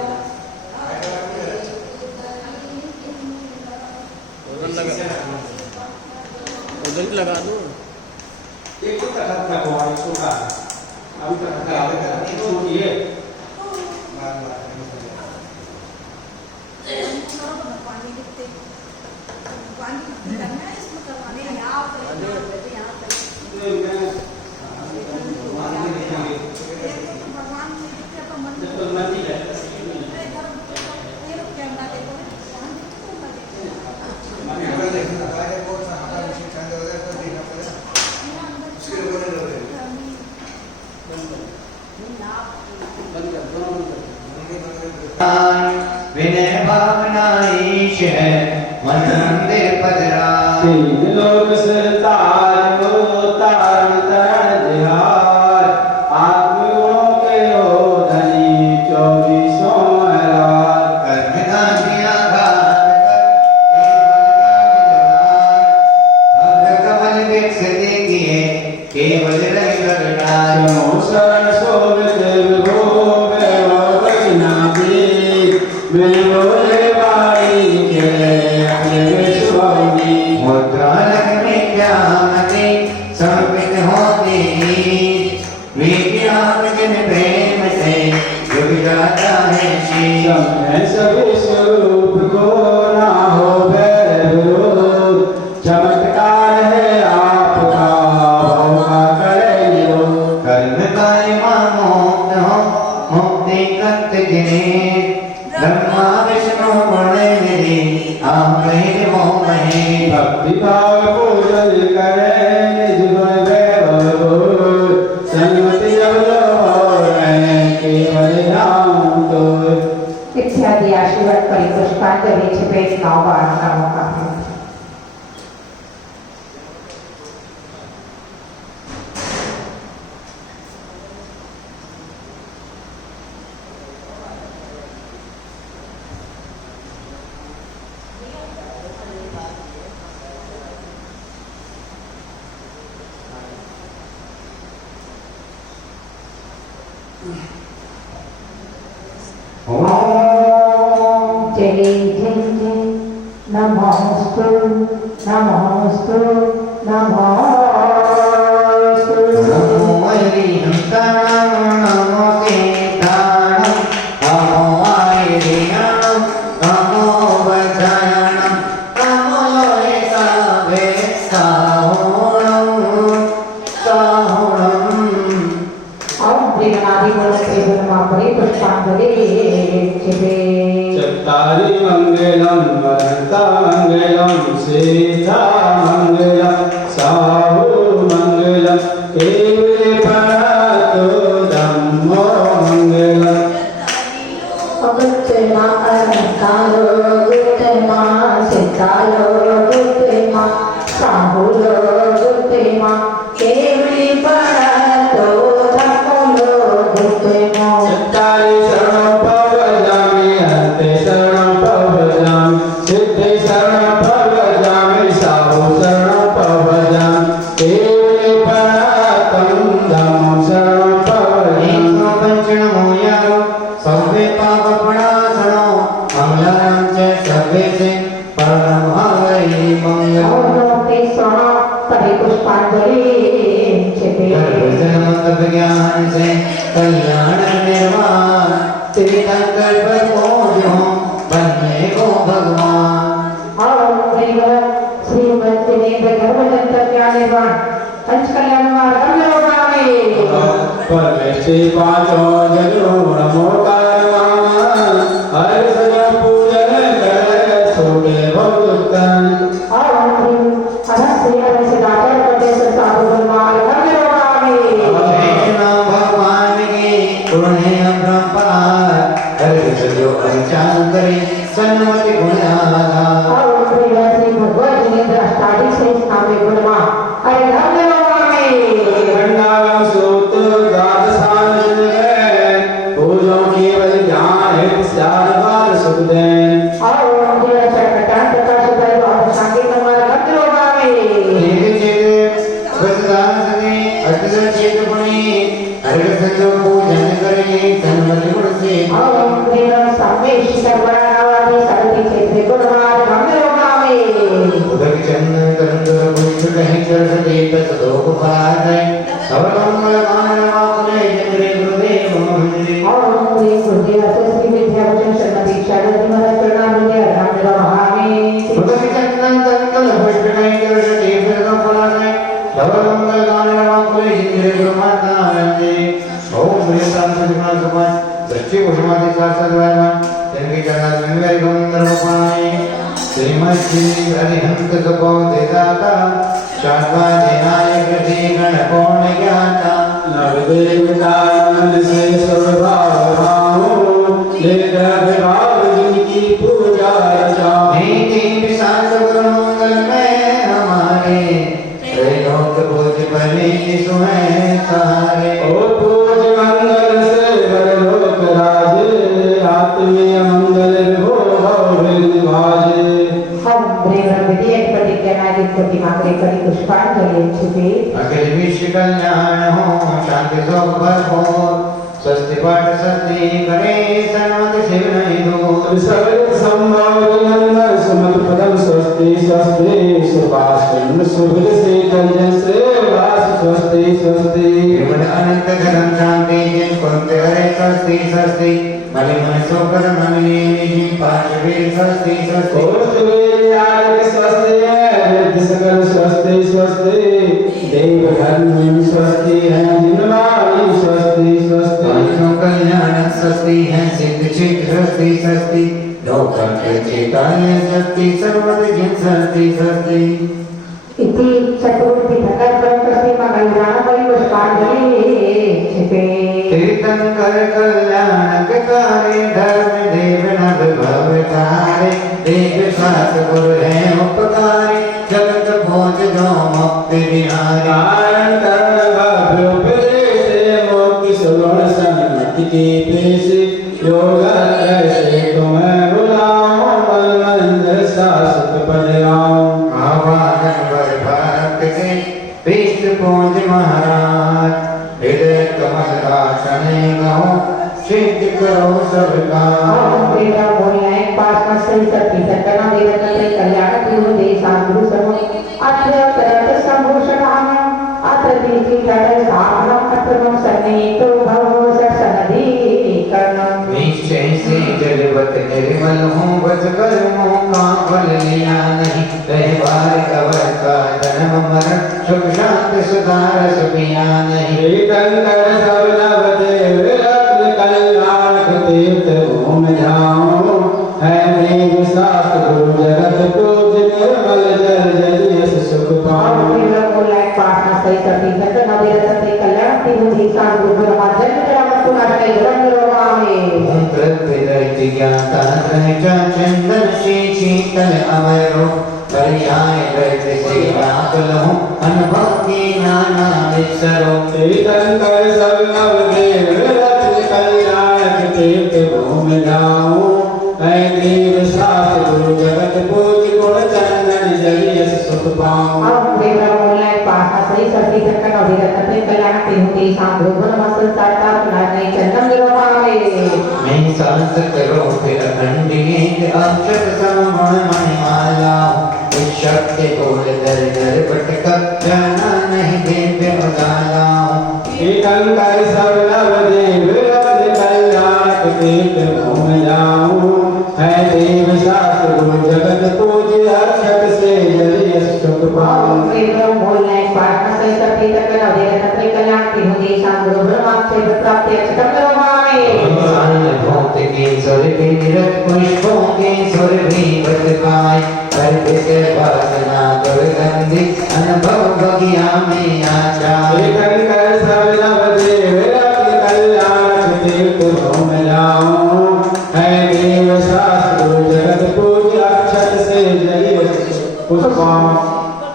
उधर लगा दो। एक तो तखत का भगवान सोगा अभी तक का सोचिए पानी दिखते करना है इसमें करवाने यहाँ पे यहाँ पे भगवान नहीं दिखते तो मन कैमरा देखो विनय भावना ईश है मन मंदिर पधरा। तीन लोक से तार को तारण तरण दिहार आत्मयों के हो धनी 24 रात कर्म दासिया घात कर कमल विकसित किए केवल रवि करना। समो शरण शोभित विभो बिलोले बाई के अपने विश्वामी मुद्रा लगने क्या मते समर्पित होती विज्ञान जिन प्रेम से जुड़ जाता है श्री। समय सभी स्वरूप को ना हो विरोध चमत्कार है आपका भौमा करे योग कर्म कार्य मुक्त हो मुक्ति कृत जिने ब्रह्मा विष्णु गुण निधि आप मोह महे। भक्ति भाव पूजन करे निज गुण वैभव सन्मति जब केवल नाम तो इत्यादि आशीर्वाद परिपुष्पांजलि छिपे 9 बार नामों का है। ओम जय जय जय नमोस्तु नमोस्तु नमोस्तु। नमो हरिं ताणं नमो सीताणं नमो आयरिणं नमो वज्रायणं नमो एकावे साहुणं साहुणं। ओम त्रिगणादि गुण त्रिगुणमा परिपुष्पांजलि छिपे। चत्तारि मंगलम वरदा मंगलम सीता मंगलम साहु मंगलम केवल परातो धम्मो मंगलम। अगुत्तमा अलंकारो गुत्तमा सितालो गुत्तमा साहुलो गुत्तमा केवली परातो धम्मो गुत्तमा। चत्तारि शरणं पवजामि हन्ते शरणं पवजामि सिद्धे शरणं पवजामि साहु शरणं पवजामि केवल परातं धम्मं शरणं पवजामि। एको पंचनमो यारो सर्वे पाप प्रणाशनो मंगलं च सर्वे से परमं हवै मंगलम्। ओम तेसरा परिपुष्पांजलि छिपे। सर्वजन्म ज्ञान से कल्याण निर्वाण तीर्थंकर पर पहुँचो बनने को भगवान। ओम श्रीमद जिनेन्द्र धर्मचंद्र ज्ञानवान पंचकल्याणवान धर्मयोगामी। परमेष्टि पांचों जन्मों नमो कारवान हर सजा पूजन करे सोगे भगतन। ओम अरस्य अरस्य दातर प्रदेश साधु धर्माल धर्मयोगामी। कृष्ण भगवान की पुण्य अपरंपार हर सजो अनुचार करे सन्मति गुणाला। ओम श्री भगवत जिनेन्द्र अष्टादश से स्थापित गुणमा अरे धर्मयोगामी। खंडागम सूत द्वादशान पूजों केवल ज्ञान है साधवाद सुख देन। ओम श्री चक्रटान प्रकाश भाई और शांति धर्माल धर्मयोगामी। एक चित कहीं सरस्वती तत्दोक फलादय सवलंग मानवाकुले जगरे गुरुदेव मंदिरे और उन्होंने गुरुदेव सरस्वती विद्या वचन शरण दीक्षा दत्त महाराज प्रणाम विद्या राम देव महामे मुदति चंदन तंकल पुष्प कहीं सरस्वती तत्दोक फलादय सवलंग मानवाकुले जगरे गुरुमाता मंदिरे ओम श्री शांति समाज सच्ची कुसुमादि शास्त्रद्वारा जिनके चरणों में मेरे गंधर्व पाए श्रीमद श्री हरिहंत सुबोधिदाता शाश्वतीनाय कृति गणकोण ज्ञाता नवदेवतानंद से स्वभावो लेकर भाव जिनकी पूजा रचाओ नीति विशाल गुरुमंगल में हमारे त्रैलोक पूज बने सुहे सहारे ओ पूज मंगल से वरलोक राजे आत्मीय मंगल विभो भाजे हम ब्रेवर विद्या प्रतिज्ञा नायक प्रतिमा करे करी पुष्पांजलि छुपे अखिल विश्व कल्याण हो शांति सुख भरपूर स्वस्ति पाठ सत्य करे सर्वत शिव नहीं दूर सर्व संभव नंदन सुमत पदम स्वस्ति स्वस्ति सुभाषण सुभज से जन से वास स्वस्ति स्वस्ति विमल अनंत धर्म शांति जिन कुंते हरे स्वस्ति स्वस्ति मणि मन सोकर मणि पार्श्वे स्वस्ति स्वस्ति स्वस्ति सकल स्वस्ति स्वस्ति देव धर्म स्वस्ति है जिनवाणी स्वस्ति स्वस्ति कल्याण स्वस्ति है सिद्ध चित स्वस्ति स्वस्ति लोकं चेताय स्वस्ति सर्वद जिन स्वस्ति स्वस्ति इति चतुर्थी धकर प्रकृति मंगलदान करी पुष्पांजलि छुपे कीर्तन कर कल्याण के कार्य धर्म देव नभ भवतारे देव सात गुरु है उपकारी जगत भोज जो मुक्ति बिहारी नारायण कर्मभ्युपदेश मोक्ति सुगुण सन्मति की पेश योग ऐसे तुम्हें बुलाओ मन मंदिर शाश्वत पद आओ आवाहन वर भक्त के विष्णु पूज महाराज हृदय कमल आसन गहो सिद्ध करो सब काम हम ब्रेवर बोलना एक पास में सही सत्य सत्तना देव तत्व कल्याण गुरु देशा गुरु समूह अत्र तरत संभूषण अत्र दीति तड़ साधनम अत्रम सन्निहितो भवो सत्सनदी कर्णम निश्चय से जलवत निर्मल हूँ बस कर्मों का फल लिया नहीं रहवार अवर का जन्म मरण सुख शांति सुधार सुपिया नहीं कीर्तन कर सब नव देव रत्न कल्याण तीर्थ घूम जाओ है देव शास्त्र गुरु जगत पूज निर्मल जल जल यश सुख पाओ हम ब्रेवर बोलना एक पास में सही सत्य सत्तना देव तत्व कल्याण गुरु देशा गुरु ब्रह्मा जन्म जन्म पुनः कई रंग रोमामे ओम प्रत्यय ज्ञाता त्रैचा चंदन श्री शीतल अमरो पर्याय वैद से व्याकुल हूँ अनुभव की नाना विसरो कीर्तन कर सब नव देव रत्न कल्याण तीर्थ घूम जाओ है देव शास्त्र गुरु जगत पूज गुण चंदन जल यश सुख पाओ हम ब्रेवर बोलना एक पास में सही सत्य सत्तना देव तत्व कल्याण देशा गुरु ब्रह्मा संसार पुनः कई चंदन रोमामे मैं सांस करो फिर अखंड गीत अक्षर समगुण मणिमाला इस शक्ति को दर दर भटका जाना नहीं दिव्य उजाला कीर्तन कर सब नव देव रत्न कल्याण तीर्थ घूम जाओ है देव शास्त्र गुरु जगत पूज अक्षत से जल यश सुख पाओ हम ब्रेवर बोलना एक पास में सही सत्य सत्तना देव तत्व कल्याण देशा गुरु ब्रह्मा से प्राप्ति अक्षतम रोमामे भूत के सुर भी निरत पुष्पों के सुर भी बटकाए अर्पित वासना दुर्गंधि अनुभव बगिया में आ जाए कीर्तन कर सब नव देव रत्न कल्याण तीर्थ घूम जाओ है देव शास्त्र गुरु जगत पूज अक्षत से जल यश सुख पाओ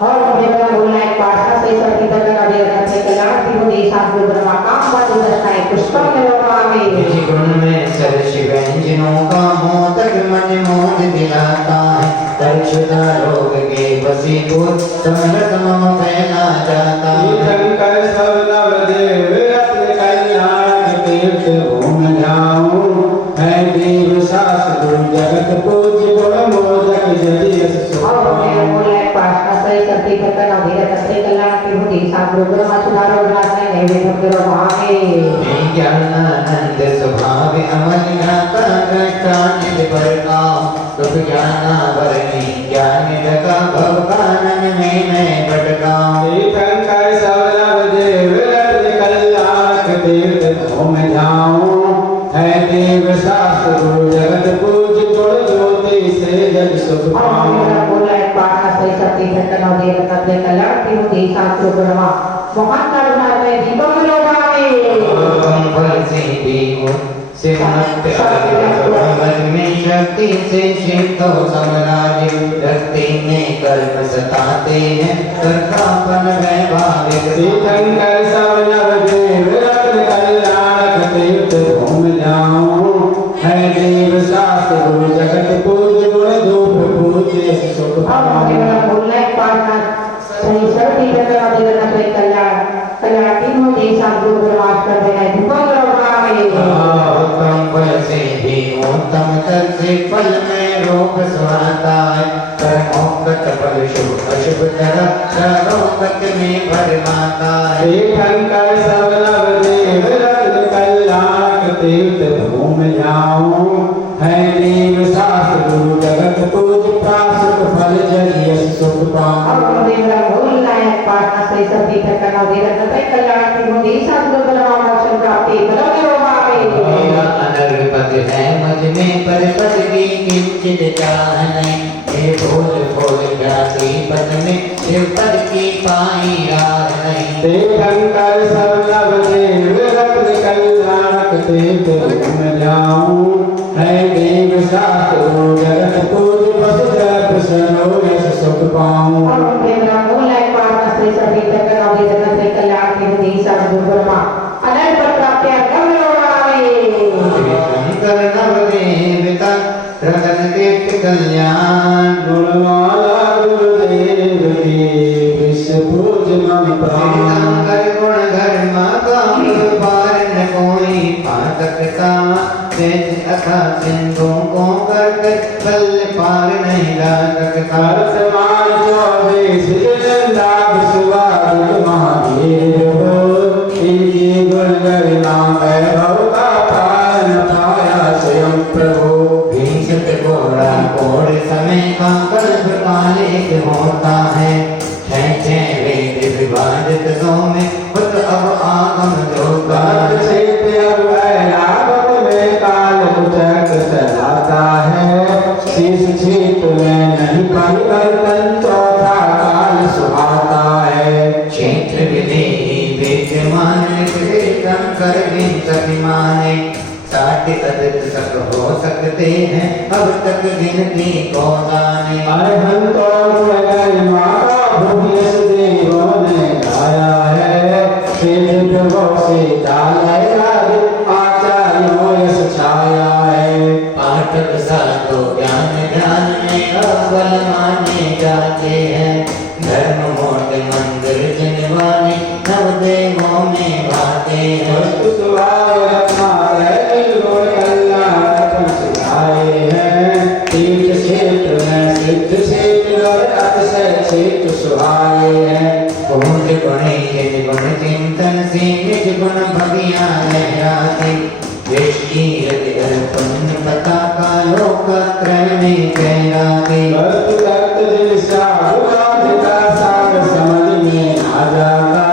और ब्रेवर बोलना एक पास में सही सत्य सत्तना देव तत्व कल्याण देशा गुरु ब्रह्मा काम बाजू दर्शाए पुष्पम रोमामे इसी गुण में सरस व्यंजनों का मोदक मन मोद दिलाता है दक्षता रोग के वसीभूत समरस मम फैला जाता है कीर्तन कर सब नव देव रत्न कल्याण तीर्थ घूम जाओ है देव शास्त्र गुरु जगत पूज गुण मोदक जल यश सुख और पाओ ब्रेवर बोलना एक पास में सही सत्य सत्तना देव तत्व कल्याण की होती साधु ब्रह्म सुधारो राजने नैवेद्य करो भावे ज्ञानानंद स्वभाव अमल ज्ञाता दृष्टा निज परकाम रूप ज्ञानावरणी ज्ञान जगा भव कानन में मैं भटकाऊं तीर्थंकर सब नव देव रत्न कल्याण तीर्थ घूम जाऊं है देव शास्त्र गुरु जगत पूज गुण ज्योति से जग सुख पाऊं बोला एक बात का सही सत्य घटना दे रत्न कल्याण की होती साधु ब्रह्म महान करुणा में दीपक लो भावे फल से दीव से मत मन में शक्ति से शिव समराज रखते में कर्म सताते हैं कर्तापन वैभाविक तीर्थंकर सब नव देव रत्न कल्याण तीर्थ घूम जाऊं है देव शास्त्र गुरु जगत पूज गुण धूप पूजे सुख पाऊं बोलना एक बात का सही सत्य घटना दे रत्न कल्याण कल्याण की होती साधु ब्रह्म कर देना दीपक लो भावे उत्तम फल से भी उत्तम तल से फल में रूप सुहाता है कर्मोक्त फल शुभ अशुभ तरह रोकत में भरमाता है तीर्थंकर सब नव देव रत्न कल्याण तीर्थ घूम जाऊं है देव शास्त्र गुरु जगत पूज प्रासुर फल जलिय सुख पाऊं और देवरा बोलना एक बात का सही सत्य घटना दे रत्न कल्याण की होती साधु ब्रह्म मोक्ष प्राप्ति बलो करो भावे अनर्पद है मुझ में पर पद की किंचित चाह नहीं हे भोल भोल जाति पद में शिव पद की पाई राह नहीं तीर्थंकर सब नव देव रत्न कल्याण तीर्थ घूम जाऊं है देव शास्त्र गुरु जगत पूज बस जय प्रसन्न यश सुख पाऊं और देवरा बोलना एक बात का सही सत्य घटना दे रत्न कल्याण की होती साधु ब्रह्म अनंत प्राप्ति करो भावे शंकर नवदेवता रतन तीर्थ कल्याण गुणमाला गुरुदेव की विश्व पूज मम प्राण तीर्थंकर गुण धर्म काम पार न कोई पा सकता जैसे अथा सिंधु को कर पल पार नहीं ला सकता वर्तमान 24 जिंदा विश्वास महावीर हो इनकी गुण गरिमा वैभव का पार न पाया स्वयं प्रभु भीषण घोड़ा घोड़ समय का कल्प कालिक होता है छह वेद विभाजित सो में खुद अब आगम जोगा बात क्षेत्र वैरावत में काल कुचक चलाता है शीश क्षेत्र में नहीं परिवर्तन चौथा काल सुहाता है क्षेत्र विधेयी विद्यमान शंकर अभिमाने साठ अधिक सक हो सकते हैं अब तक गिनती को जाने अरहंतों गरिमा का भूयस देवों ने गाया है श्री प्रभु से डालय आदि आचार्यों यश छाया है पाठक साधु ज्ञान ध्यान में अव्वल माने जाते हैं धर्म मोट मंदिर जनवाने नवदेवों में भाते हैं वस्तु सुभाव रत्नालय निर्गुण कल्याण पंचगाए हैं तीर्थ क्षेत्र में सिद्ध क्षेत्र और अतिशय क्षेत्र सुहाए हैं पूर्ण गुण यज गुण चिंतन से निज गुण भगिया लहराते देश की रति पुण्य पताका लोक त्रय में फहराते वस्तु तत्व जिन साधु का सार समझ में आ जाता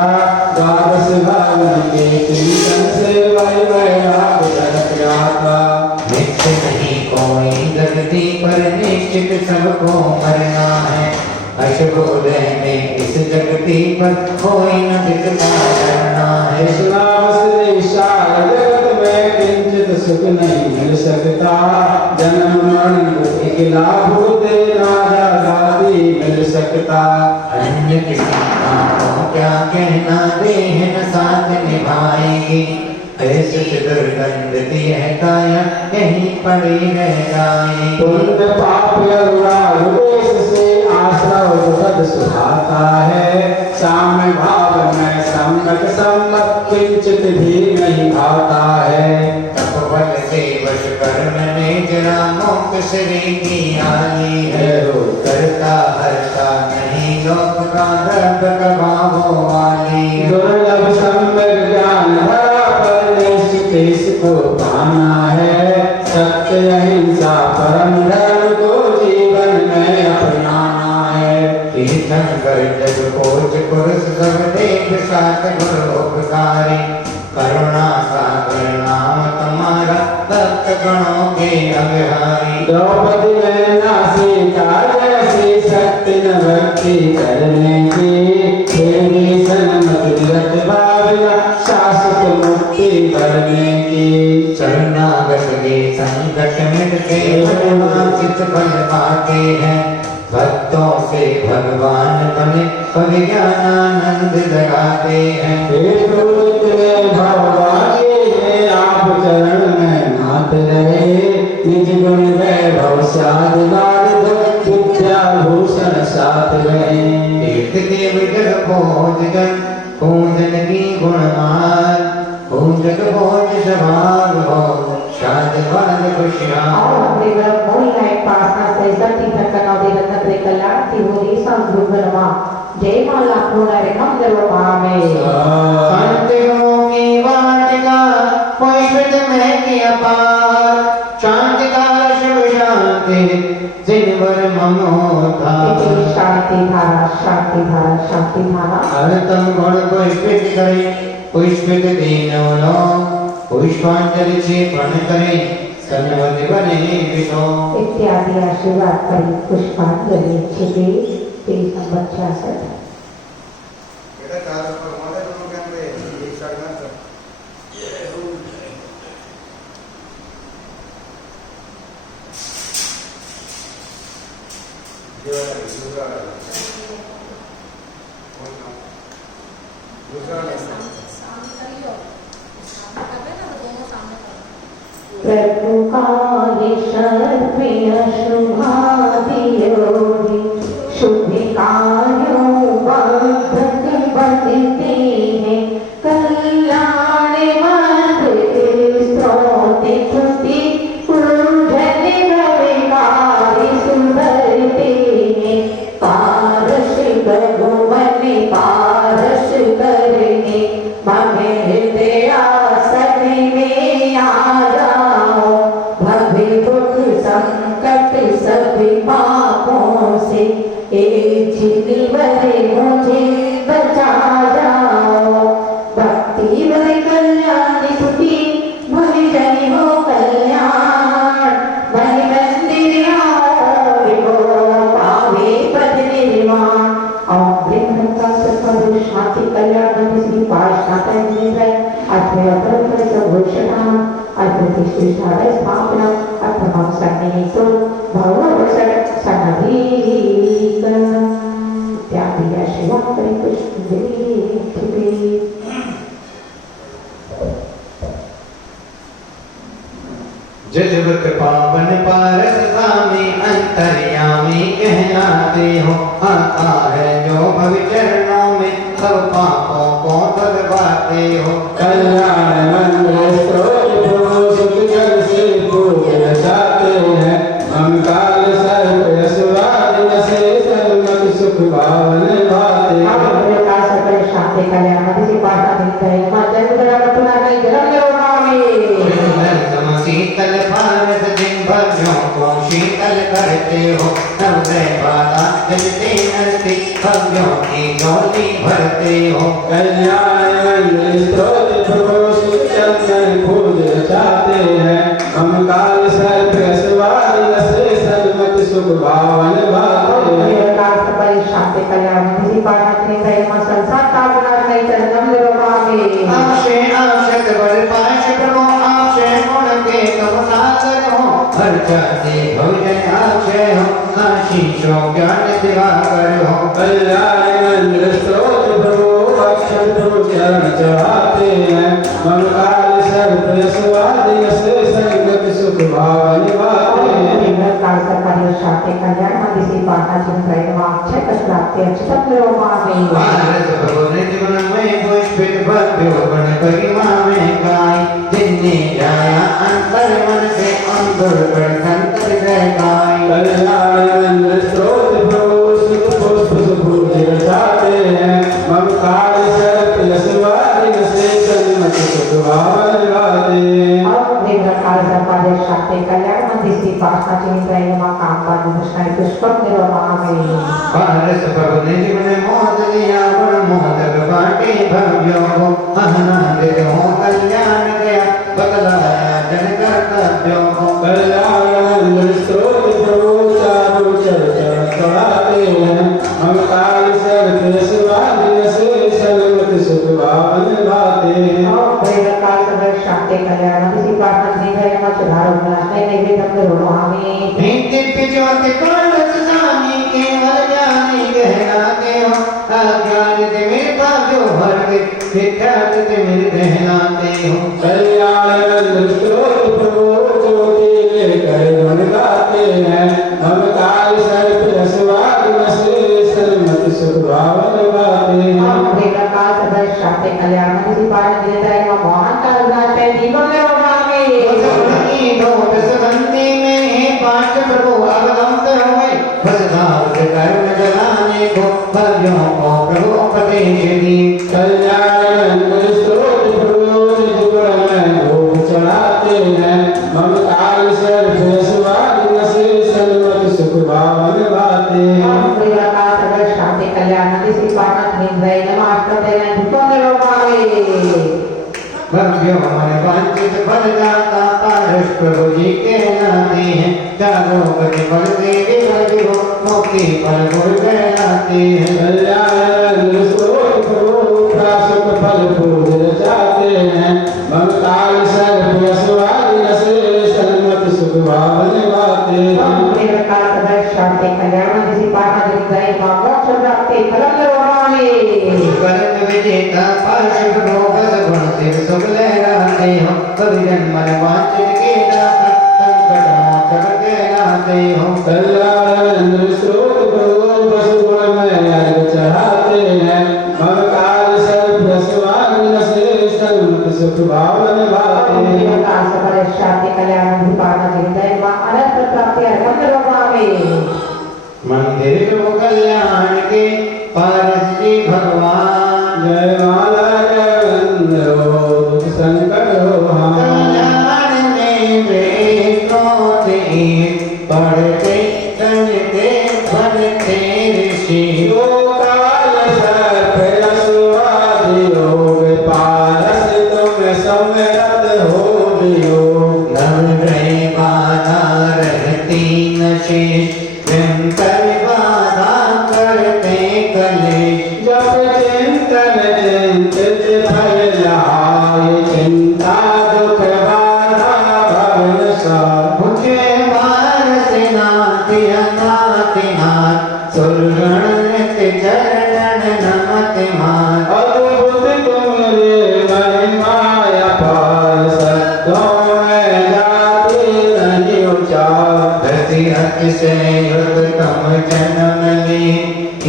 द्वादश भावन के चिंतन से वही वैराग जगत जाता नित्य नहीं कोई गति पर निश्चित सबको मरना है अशुभ उदय में इस जगती पर कोई न दिखता करना है जगत में किंचित सुख नहीं मिल सकता जन्म मरण एक लाभ देना आजादी मिल सकता अन्य किसी का तो क्या कहना देह न साथ निभाएगी ऐसे दुर्गंधती है काया यहीं पड़ी रह जाएगी पुण्य पाप अनुराग से आश्रव दुखद सुहाता है साम्य भाव में सम्यक सम्मत किंचित भी नहीं भाता है तपबल से वश कर्म ने जरा मोक्ष श्री की आली है करता हरता नहीं लोक का बाधक कबाबो वाली दुर्लभ सम्यक ज्ञान धरा पर देश को पाना है सत्य अहिंसा परम धर्म को जीवन में अपनाना है तीर्थंकर जग कोच पुरुष सब देव सात गुरु उपकारी करुणा सागर नाम तुम्हारा भक्त गणों के अविहारी द्रौपदी में सीता जैसी शक्ति न भक्ति करने की तेरी सन्मति रत भावना शाश्वत मुक्ति करने की शरणागत के संकट मिटते चित फल पाते हैं भक्तों से भगवान बने पग ज्ञानानंद जगाते हैं भगवान आप चरण में नाथ रहे निज गुण वैभव साध विद्या भूषण साथ रहे तीर्थ देव जग भोज जन पूजन की गुणमाल पूजक भोज सभाग हो शाद वाल खुशियाल और हमरे ग्रह मोही है पासना से सती थकना दे रत्न रे कल्याण की होली संभ्रुगनमा जय माला पूर्ण रे हम दरवा में शांतियों की वाटिका पुष्पित में की अपार शांतिकार शिव शांति जिनवर ममोता शांति धारा शांति धारा शांति धारा हरतम गुण पुष्पित करे पुष्पित दीनो लो पुष्पांजलि से प्रण करे सन्वति बने विषो इत्यादि आशीर्वाद करी पुष्पांजलि छिपे 23 नंबर 66 प्रभु काले सर्पिय शुभादियोगी शुभ कार्यों बंधक बंधते हैं कल्याण मंदिर स्तोत्र स्तुति पूजन गविकारी सुधरते हैं पारस भगवन पारस करने ममे हृदया सने में आ जाओ भवे दुख संकट सभी पापों से एक जीवन मुझे बचा जाओ भक्ति भले कल्याण स्तुति भले जन हो कल्याण भले मंदिर आओ पावे पद निर्माण और ब्रह्म का सफल शांति कल्याण श्री पाशनाथ है अथवा घोषणा अद्भुत स्थापना अथवा सन्निहितो भगवत सनधीक त्यागी शिवा कृष्ण जजवत पावन पारस स्वामी अंतर्यामी कहलाते हो आता है जो भवि चरणों में सब पापों को दबाते हो कल्याण मंगल स्तोत्र सुख जग से पूजन जाते हैं हम काल सर्प यशवाद से सर्वमत सुख भावन भाते शांति कल्याण से पाठा देता है मां जन्म पुनः नहीं जन्म शीतल भारत दिन भव्यों को शीतल करते हो नवग्रह बाला जलते नरते भव्यों की झोली भरते हो कल्याण मंगल स्तोत्र सुख चंदन फूल चाहते हैं हम काल सर्प यशवाद से सर्वमत सुख भावन भाते शांति कल्याण किसी पाठ नहीं है मां संसार का गुना नहीं चरणम में आशे आशत बल पाश प्रभु आशे गुण के तुम सागर हो हर जाति भजन आशय हो आशीषो ज्ञान दिवाकर हो कल्याण मंगल स्तोत्र प्रभु अक्षर प्रभु चरण चढ़ाते हैं हम काल सर्प यशवाद से सर्वमत सुख भावन भाते हैं काल सरकारी शांति कल्याण किसी पाठ चिंतन अक्षय प्राप्ति अक्षत में भारत प्रभु नित्य में पुष्पित भव्यो गण गरिमा में गाय जिनने जाया अंतर मन से अंकुर गणतंत्र जय गाय कल्याण मंगल स्तोत्र प्रभु सुख पुष्प सुभूषित निद्राय नमः कामपाद दशाय पुष्पम निर्वमामि पारस भगने जीवन मोद लिया गुण मोदक बाटे भव्यो हो महानंद हो कल्याण गया बदलाया जन कर्तव्यो हो कल्याण स्रोत प्रभु चारु चर्चा कराते हैं हम काल सर्व स्वाधीन से सर्वत सुख भावन गाते हैं ओम प्रेरकाल सदर शांति कल्याण किसी प्रार्थना निद्राय नमः सुधारो विनाशने नैवेद्यम निर्वमामि दिव्य ज्योति कलश सानी केवल ज्ञानी कहलाते हो अज्ञानित मेरे भाग्यो भर के विख्यात मेरे कहलाते हो कल्याण स्रोत प्रभु ज्योति लेकर गुण गाते हैं हम काल सर्व स्वाधीन से सर्वत सुख भावन गाते हैं ओम प्रेरकाल सदर शांति कल्याण किसी प्रार्थना निद्राय नमः मोहन काल विनाशने दीपम निर्वमामि सगुणी नोट सुगंधि में पांच प्रभु अवलंब हुए भजनावत करुण जलाने को भव्यों को प्रभु उपदेश दी कल्याण स्रोत प्रभु निज गुण में भोग चढ़ाते हैं हम काल सर्व स्वाधीन से सर्वत सुख भावन गाते हैं ओम प्रेरकाल सदर शांति कल्याण किसी प्रार्थना निद्राय नमः अष्टदय दीपम निर्वमामि भव्यों मन वांछित फल दाता पारस प्रभु जी के नाते हैं चारों गति फल देवी बल हो मुक्ति फल गुरु कहलाते हैं कल्याण स्रोत प्रभु प्रासुक फल पूज जाते हैं हम काल सर्व स्वाधीन से सर्वत सुख भावन गाते हैं ओम प्रेरकाल सदर शांति कल्याण किसी प्रार्थना निद्राय नमः मोक्ष प्राप्ति फलम निर्वमामि परम विजेता पारस प्रभु बस गुण सिर सुख लहराते हो कभी जन्म वांछित के दाता संकट मोचन कहलाते हो कल्याण स्रोत प्रभु पशु गुण में अर्घ चढ़ाते हैं हम काल सर्व स्वाधीन से सर्वत सुख भावन गाते ओम हैं प्रेरकाल सदर शांति कल्याण किसी प्रार्थना निद्राय नमः अनंत प्राप्ति फलम निर्वमामि मंदिर प्रभु कल्याण के पारस जी भगवान जय माला जय वंदो दुख संकट हो हम कल्याण में वेदों से पढ़ते सुनते पढ़ते ऋषि यो काल सर्प रसवादी योग पारस तुम समरथ हो योग नवग्रह बाधा रहती न शेष निरंतर बाधा करते कलेश जब चिंतन चिंतित फल लाए चिंता दुख बाधा भवन सा मुझे पारस नाथ अनाथ नाथ सुरगण नित्य चरण नमत मान अद्भुत तुमरे महिमा अपार सत्यों में जाति नहीं उचार धरती अतिशय युद्धतम जन्म ली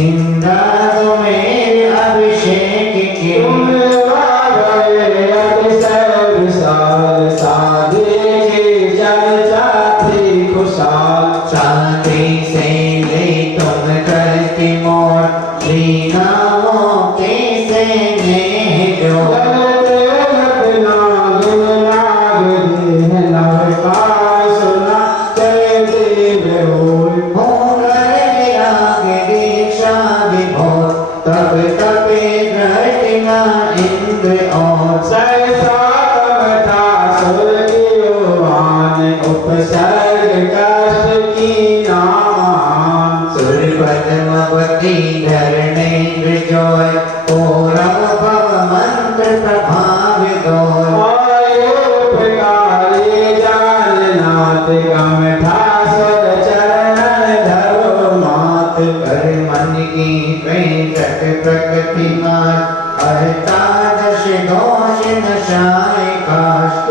इंद्रा तुम्हें अभिषेक के तुम वारे अतिशय विशाल साधे की जन जाति खुशाल शांति से ले तुम करती मोर श्री नामों के से नेह जो होकर लिया के दीक्षा विभोर तब तपे घटना इंद्र और सूर्य पद्मवती धरणेन्द्र जोय पूरब भव मंत्र प्रभावित कर मन की वेंकट प्रकृति मात अष्टादश दोष नशाय काश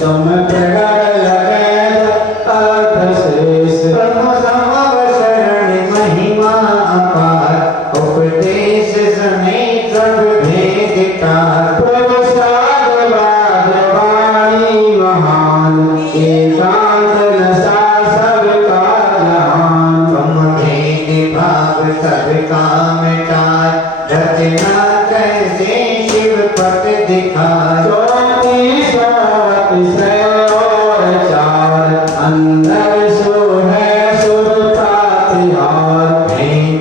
तुम प्रगट लगे अर्धशेष प्रभु समव शरण महिमा अपार उपदेश समेत सब भेद तार प्रभु साधवाद वाणी महान एकांत नशा सबका जहान तुम भेद भाव सबका मिटाय रचना कैसे शिव पट दिखाय ज्योति स्वाति से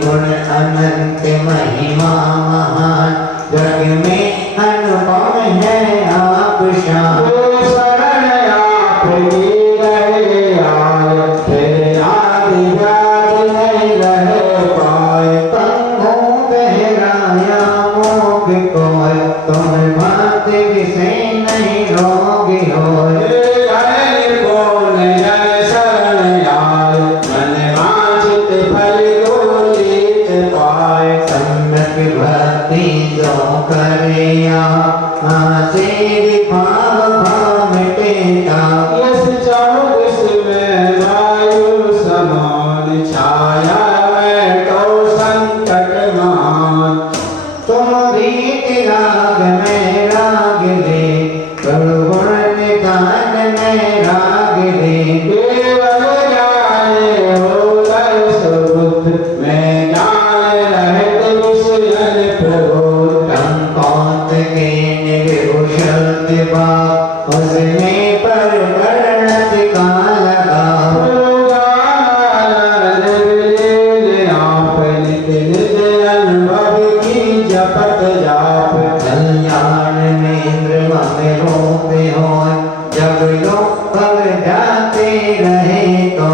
गुण अनंत महिमा महान, जग में अनुपम है आप शान। शरण आपकी रहे आए, तेरे आदि व्याधि नहीं रहे पाए। पंगु बहराया मोग कोय, तुम भांति किसे नहीं रोगी होय। भक्ति जो करिया से भाव भाव मिटेगा। यस चौदिस में वायु समान, छाया में तो संकट मान। तुम भी राग में राग ले, गुण निधान में राग ले। केवल जाने हो दर्श बुद्ध, मैं जान रहत विषयन प्रबोध। कौत के निर्भूषण दिवा, उसमें पर कर्णत का लगा। आप नित नित अनुभव की जपत जाप। कल्याण में इंद्र मन रूप हो, जब लोग पग जाते रहे तो।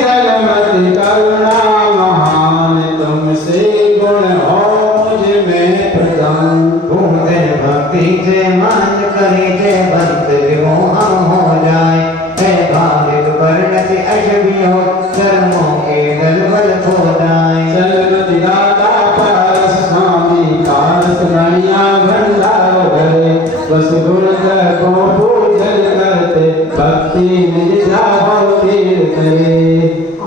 सलमति करुणा महान, तुमसे गुण हो मुझ में प्रदान। भूदे भक्ति से मान करे, जय भक्त विमोह हो जाए। है भाविक वर्णति अशभी हो, कर्मों के गलबल खो जाए। सलमति दाता पारस स्वामी, कारस रानिया भंडार भरे। बस गुण को पूजन करते, भक्ति निज भाव तीर करे।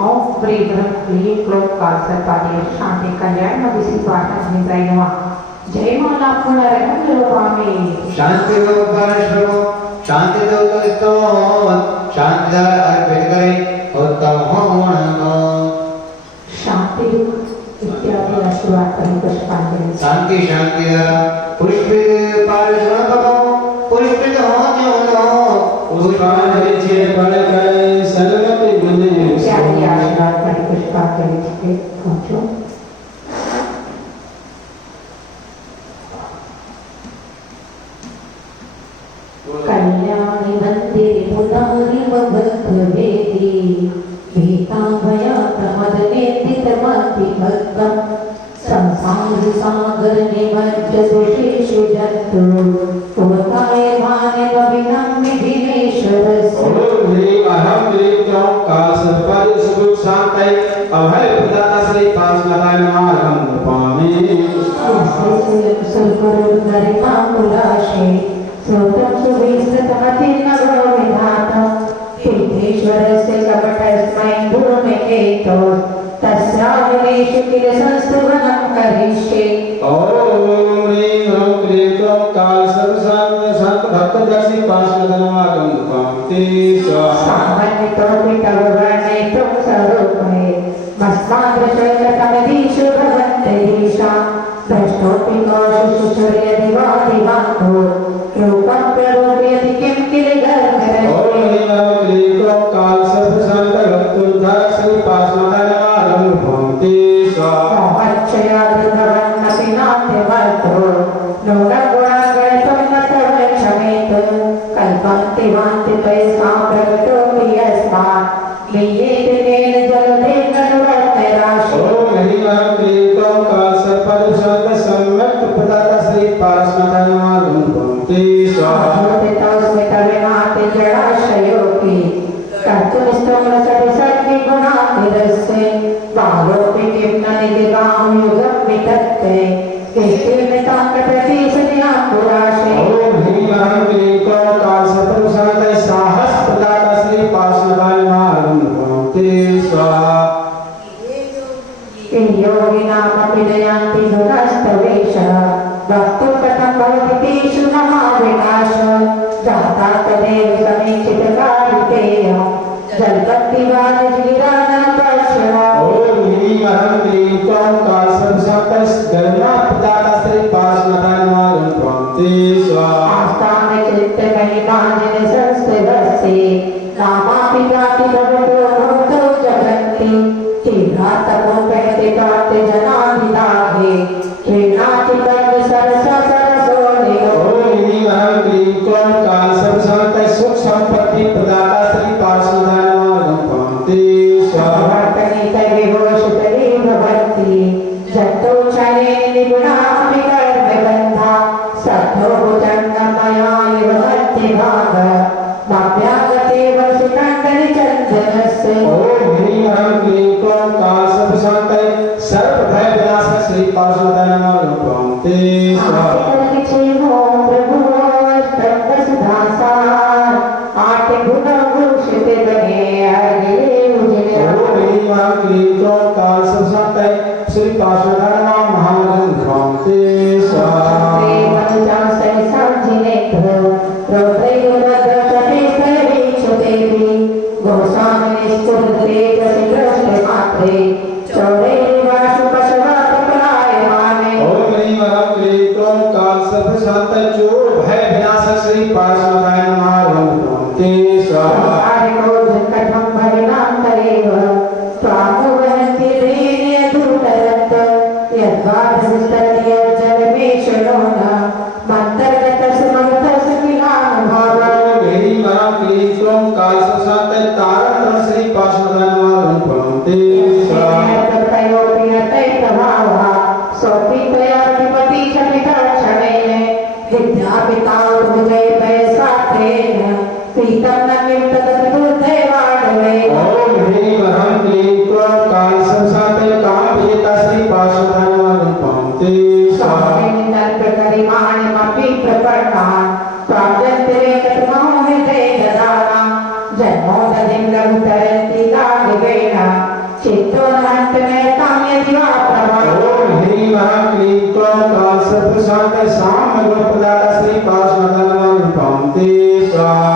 ओम प्रिय ब्रह्म प्रिय क्लोक काल सर्पादी शांति कल्याण मदिसी पाठा निद्रायनवा। जय माला पुनरहम लोपामे। शांति दो परश्रो, शांति दो तो शांति दार अर्पित करे, उत्तम हो गुण गो। शांति इत्यादि आशीर्वाद करें पुष्पांजलि। शांति शांति दारा पुष्पित पारिश्रण करो, पुष्पित हो जो लो। पुष्पांजलि छे बल करे, सलमति गुने इत्यादि आशीर्वाद करें पुष्पांजलि के पहुंचो। कल्याणी मंदिर मुरारी भक्त वेदी, भीताभया प्रमद नेत्रितमति भक्तम। संसार सागर निमज्ज दुषेषु जन्तु, उवताय मानव विनम्य दिनेश्वरस्य। ओम ह्रीं अहं ह्रीं क्लौं कालसर्पाय सुख शांतये, अभय प्रदाता श्री पार्श्वनाथाय नमः पामि। सुरगरुगरिमाकुलाशे, श्रोत्रं सुविस्तृतमति नगरो विधातं। तीर्थेश्वरस्य कपटस्मै भूमिकेतो, तस्याविवेश किल संस्तुवनं करिष्ये। ओम ह्रीं क्लीं क्लौं कालसर्पशान्त भक्तदर्शी पार्श्वनाथाय नमः पामि। सामन्यतो पितवर्णेतो स्वरूपे, भस्मादृशकतमदीषु भवन्तेषां। भ्रष्टोऽपि कौशुशुचर्य दिवादिवान्तो, रूपं प्ररूपयति किं किल गर्भरते। ओम ह्रीं क्लीं क्लौं कालसर्पशान्त भक्तदर्शी पार्श्वनाथाय नमः पामि। मोहच्छयादुर्भवन्नपि नाट्यवर्तो, नूनगुणगणितं न तव क्षमेतु। कल्पन्ति वान्ति तैस्मां प्रगतोऽपि यस्मात्, लीयेते तेन जलदेन अनुवर्तराशि। ओम ह्रीं क्लीं क्लौं कालसर्पशान्त सम्यक् प्रदाता श्री पार्श्वनाथाय नमः पामि। स्मितविनाति जडाशयोऽपि, कर्तुमिस्तुमसविसर्गिगुणातिरस्य। बालोऽपि किं न निदिगां युगं वितत्ते, किष्टिर्मिताङ्कप्रतिशतयाङ्कुराशे। ओम ह्रीं क्लीं क्लौं कालसर्पशान्त साहस प्रदाता श्री पार्श्वनाथाय नमः पामि। योगिनामपि जयन्ति गुणस्तवेशः, वक्तुं कथं भवति तेषु न महाविनाश। जाता तदेव समीचितकारितेयं, जलकत्तिवानजिगिरानपश्यः। ओम ह्रीं क्लीं क्लौं कालसर्पशान्त गरुणा प्रदाता श्री पार्श्वनाथाय नमः पामि। आस्थाने चित्तमहिमाजिन संस्थितस्ते, नामापि प्राप्ति भवतो भवतो जगन्ति। तीव्रातपो प्रहतितो गुणा विकर्म बंधा सद्धो भुजंगमया इव मध्य भाग माभ्यागते वर्षिकांडनि चंदनस्य ओम ह्रीं अहं क्लीं क्लौं काल सर्प शांताय सर्प भय विनाश श्री पार्श्वदाय नमः प्रणामते स्वाहा श्री पार्श्वदाय नमः महामंगल प्रणामते स्वाहा श्री पार्श्वदाय नमः प्रणामते स्वाहा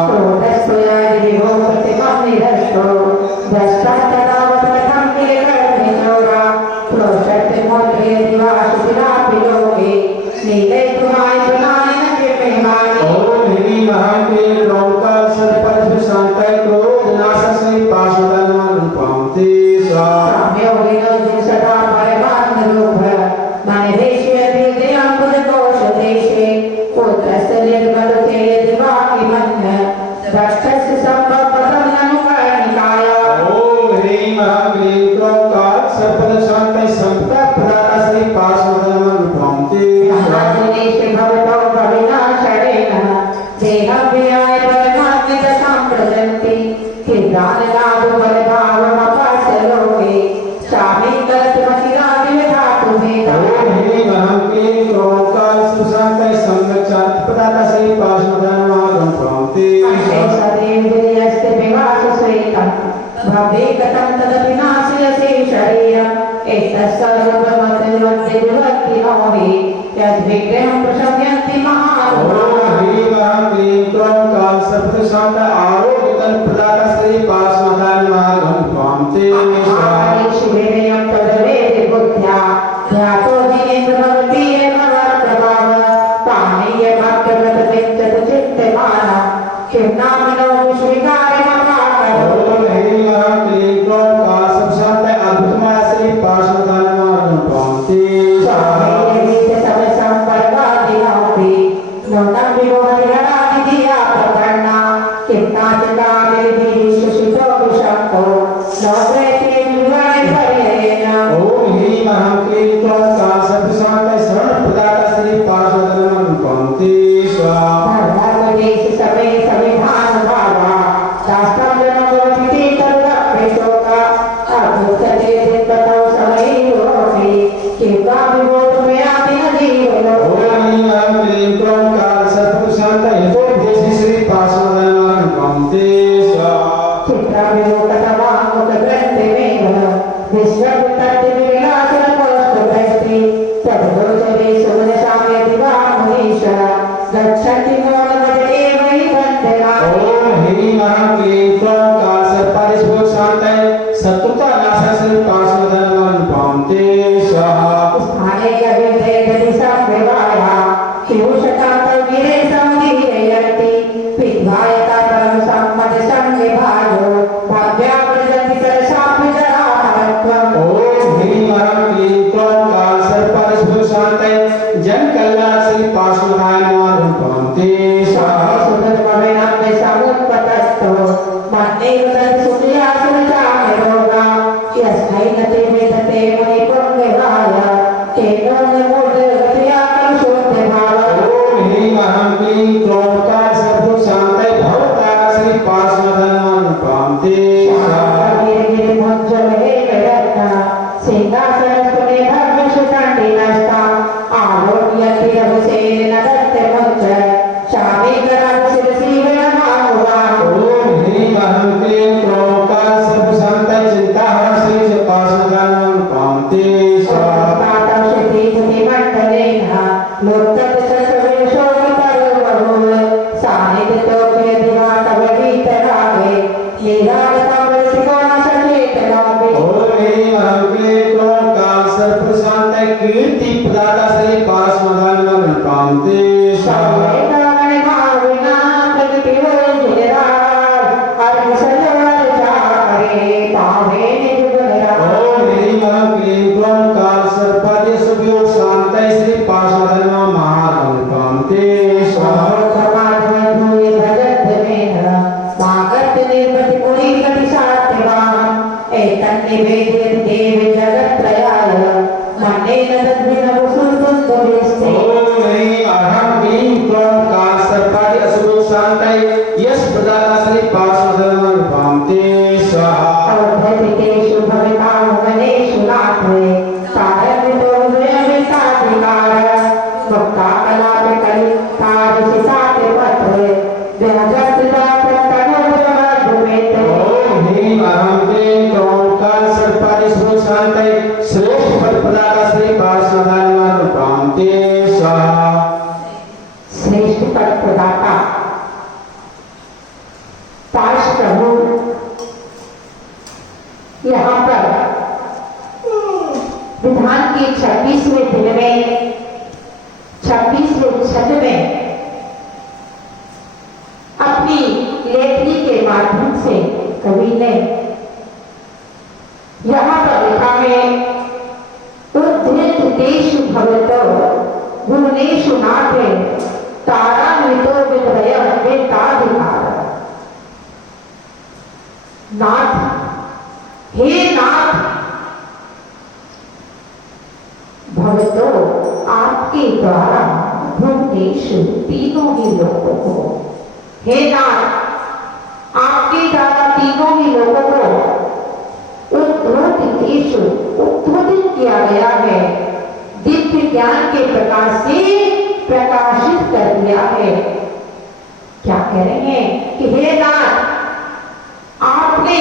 Kita चंडी नष्टा आलोक्यति रघुसेन दत्त मुच्च शामी करम शिरसी विरमाहुआ ओम ह्रीं अहं क्लीं क्रों का सब संत चिंता हर्षि च पाशुदानं कांते स्वाहा तातम शिति मुनि मंडलेन लोकत ससवेशो वितरो सानिध्य तो के दिवा तब वीतरागे नीरावतम सिकोण सचेत लागे ओम ह्रीं अहं क्लीं क्रों का सर्व शांत कीर्ति प्रदाता श्री पाशुदानं कांते स्वाहा ओम ह्रीं अहं क्लीं क्रों का सर्वपाद्य सुभयोग शांतै श्री पाशुदानं महानं कांते स्वाहा ओम ह्रीं अहं क्लीं क्रों का सर्वपाद्य सुभयोग शांतै यश प्रदाता श्री पाशुदानं कांते स्वाहा ओम ह्रीं अहं क्लीं क्रों का सर्वपाद्य सुभयोग शांतै श्रेष्ठ पद प्रदाता श्री पाशुदानं कांते स्वाहा श्रेष्ठ पद प्रदाता पाश प्रभु यहाँ पर विधान के 26वें दिन में 26वें छंद में अपनी लेखनी के माध्यम से कवि ने यहाँ पर लिखा है उद्धृतेषु भवतो भुवनेषु नाथे तारान्वितो विधय वेदाधिकार नाथ हे नाथ भवतो आपके द्वारा भुवनेषु तीनों ही लोगों को हे नाथ आपके द्वारा तीनों ही लोगों को उद्बोधित किया गया है दिव्य ज्ञान के प्रकाश से प्रकाशित कर दिया है। क्या कह रहे हैं कि हे नाथ आपने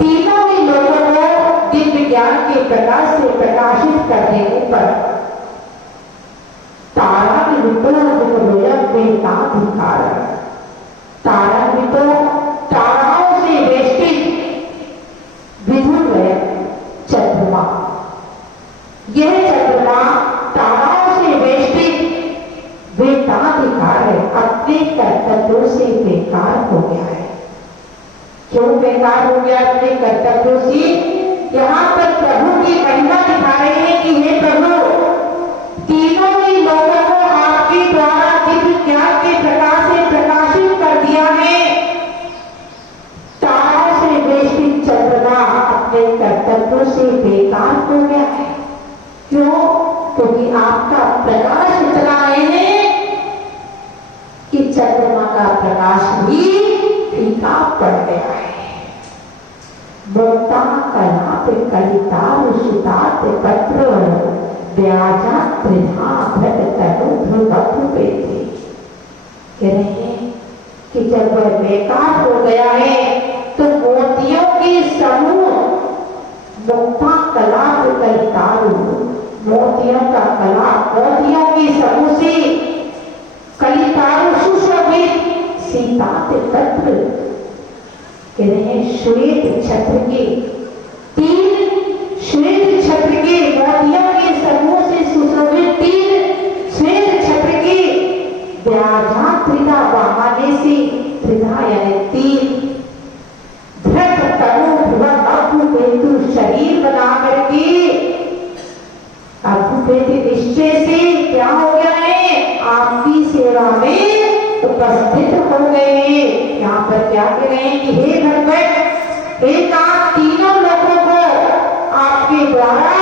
तीनों ही लोगों को दिव्य ज्ञान के प्रकाश से प्रकाशित कर देने पर ताराओं से वेष्टित विधुर चंद्रमा यह चंद्रमा ताराओं से वेष्टित वेदाधिकार है अपने कर्तव्यों से बेकार हो गया है। क्यों बेकार हो गया अपने कर्तव्यों से? यहाँ पर प्रभु की महिमा दिखा रहे हैं कि हे प्रभु तीनों ही लोगों को आपके द्वारा दिव्य ज्ञान के प्रकाश से प्रकाशित कर दिया है। तारों से वेष्टित चंद्रमा अपने कर्तव्यों से बेकार हो गया है। क्यों? क्योंकि आपका प्रकाश इतना है कि चंद्रमा का प्रकाश भी फीका पड़ गया है। बोता कलाप कलितार सुतात पत्र व्याजा त्रिधा भट तनु ध्रुवत्व पेते। कह रहे हैं कि जब वह बेकार हो गया है तो मोतियों के समूह मुक्ता कलाप कलितारु मोतियों का कला मोतियों के समूह से कलितारु सुशोभित सीतात पत्र कह रहे हैं श्वेत छत्र के तीन श्वेत छत्र के मोतियों के समूह से सुशोभित तीन श्वेत छत्र के व्याजा त्रिधा बहाने से त्रिधा यानी तीन धृत तनु ध्रुव अभुपेतु शरीर बना करके अभुपेतु निश्चय से क्या हो गया है आपकी सेवा में उपस्थित हो गए हैं। यहाँ पर क्या कह रहे हैं कि हे भगवत हे नाथ तीनों लोगों को आपके द्वारा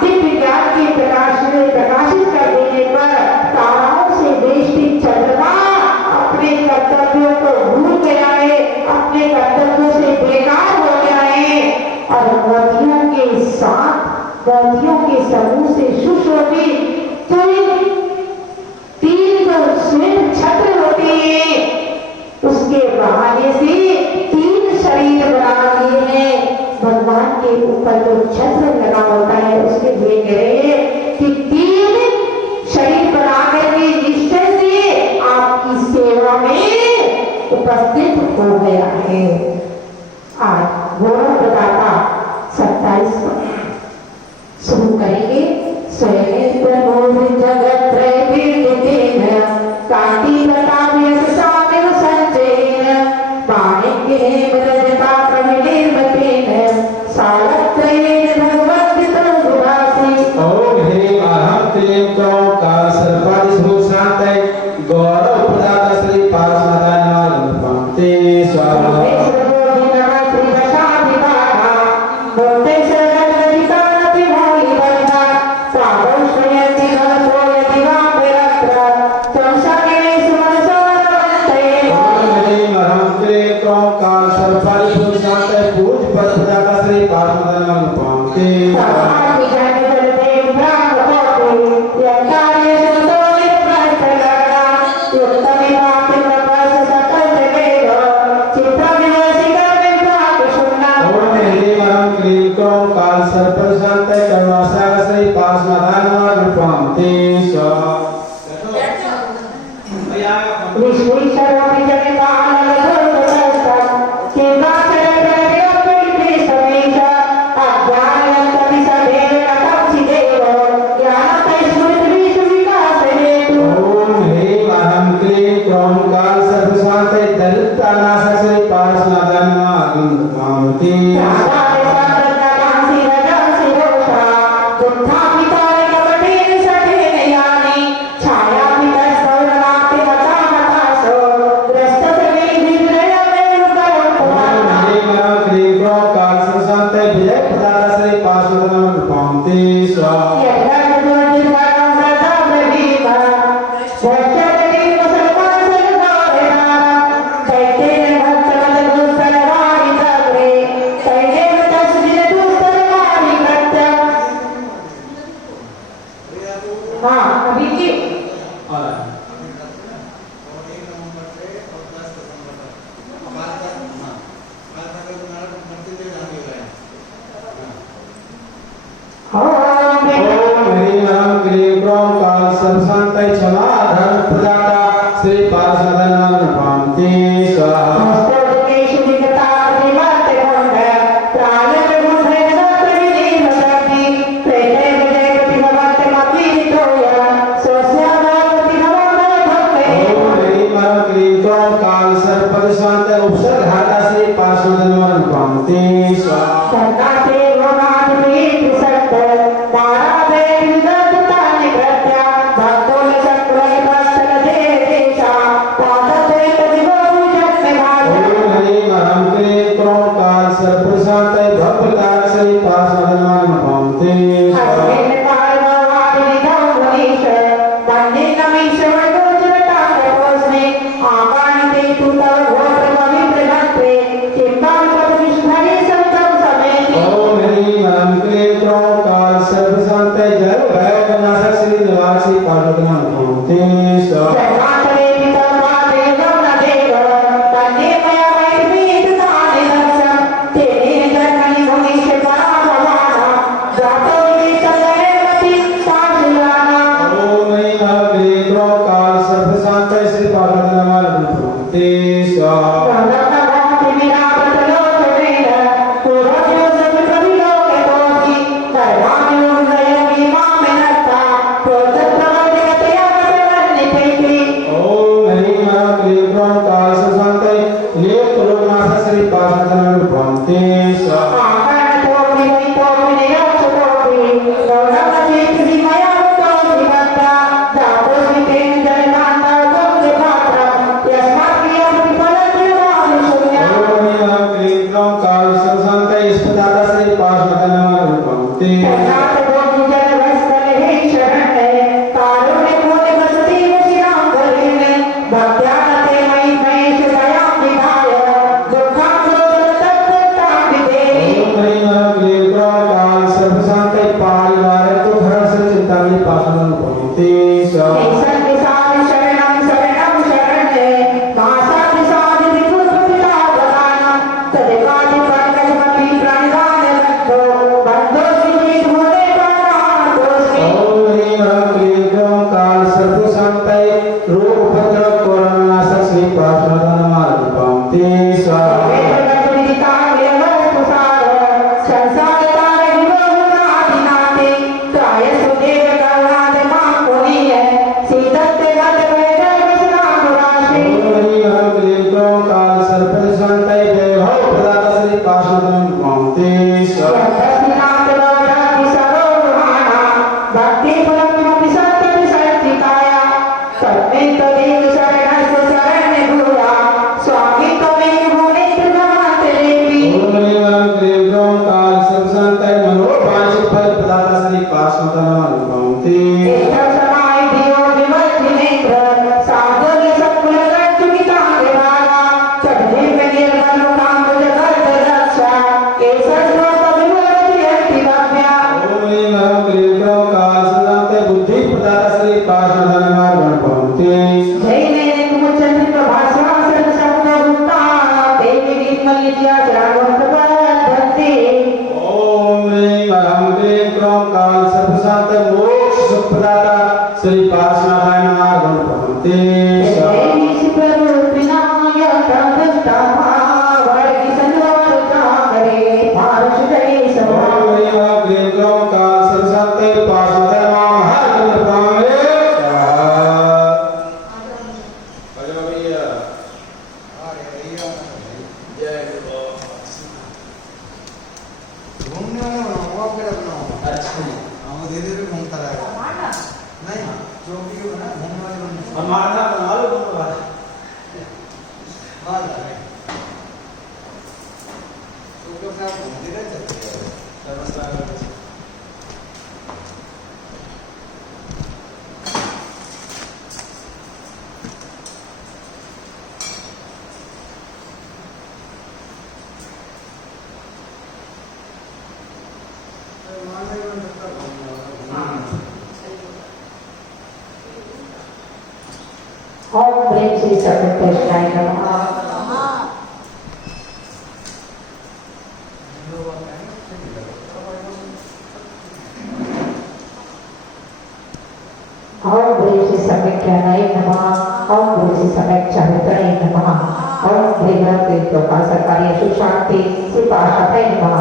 दिव्य ज्ञान के प्रकाश में प्रकाशित कर देने पर ताराओं से वेष्टित चंद्रमा अपने कर्तव्यों को भूल गया है अपने कर्तव्यों से बेकार हो गया है और मोतियों के साथ मोतियों के समूह से सुशोभित तीन जो श्वेत छत्र होते हैं उसके बहाने से तीन शरीर बना लिए हैं। भगवान के ऊपर जो छत्र लगा होता है उसके लिए कह रहे हैं कि तीन शरीर बना करके निश्चय से आपकी सेवा में उपस्थित हो गया है। आज गौरव बताता 27 शुरू करेंगे। स्वयं प्रभु जगत त्रय पीड़ितेन कांति प्रतापयस सामिव संचयेन माणिक्येन रजता प्रविनिर्मतेन सालत्रयेन भगवद्गीतं गुहासि। ओम ह्रीं अहं क्लीं क्लौं कालसर्पादिशूषान्तये गौरवप्रदाता श्री पार्श्वनाथाय पंक्ति स्वाहा। पार पार्श्वतनानुपंक्ति समाय देव विमर्जिनेन्द्र साधन सकुल रक्षुमिता विभागा चढ़े में निर्मल काम जगत रक्षा ये सर्व विमर्जि अंतिमव्या ओम ह्रीं ह्रौं क्लीं क्रौं कालसंज्ञाते बुद्धि प्रदाता श्री पार्श्वतनानुपंक्ति जय ने मुचंद्र प्रभास्वा सर्व शब्द रूपा देवी निर्मलिया जरावंत बंधते ओम ह्रीं ह्रौं क्लीं क्रौं काल सर्वशांत मोक्ष सुखप्रदाता श्री पार्श्वनाथानुपंक्ति देवी शिवरूपिणाय प्रभुता वर्गि संवार कामरे पार्श जय समा ओम ह्रीं ह्रौं क्लीं क्रौं काल सर्वशांत पार्श्वतनानुपंक्ति घूमने वाला बनाओ वॉक पे बनाओ अच्छा हम धीरे धीरे घूमता रहेगा नहीं चौकी के बना घूमने वाले बनने हमारा बना लो तुम बात हाँ तो अपने आप घूमते रह चलते हैं ओम प्रेम श्री सर्वकृष्णाय नमः ओम प्रेम श्री सर्वज्ञानाय नमः ओम प्रेम श्री सर्वज्ञानाय नमः ओम प्रेम के प्रकाश कार्य सुशांति श्री पाशाय नमः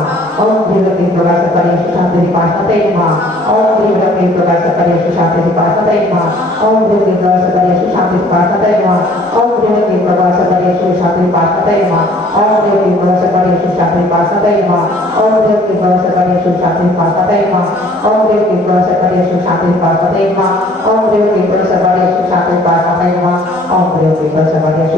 ओम प्रेम के प्रकाश कार्य सुशांति श्री पाशाय नमः ओम प्रेम के प्रकाश कार्य सुशांति श्री पाशाय नमः ओम प्रेम के प्रकाश कार्य सुशांति श्री पाशाय नमः ओम प्रेम के प्रकाश कार्य सुशांति श्री पाशाय नमः ओम प्रेम के प्रकाश कार्य सुशांति श्री पाशाय नमः ओम प्रेम के प्रकाश कार्य सुशांति श्री पाशाय नमः ओम प्रेम के प्रकाश कार्य सुशांति श्री पाशाय नमः ओम प्रेम के प्रकाश कार्य सुशांति श्री पाशाय नमः ओम प्रेम के प्रकाश कार्य सुशांति श्री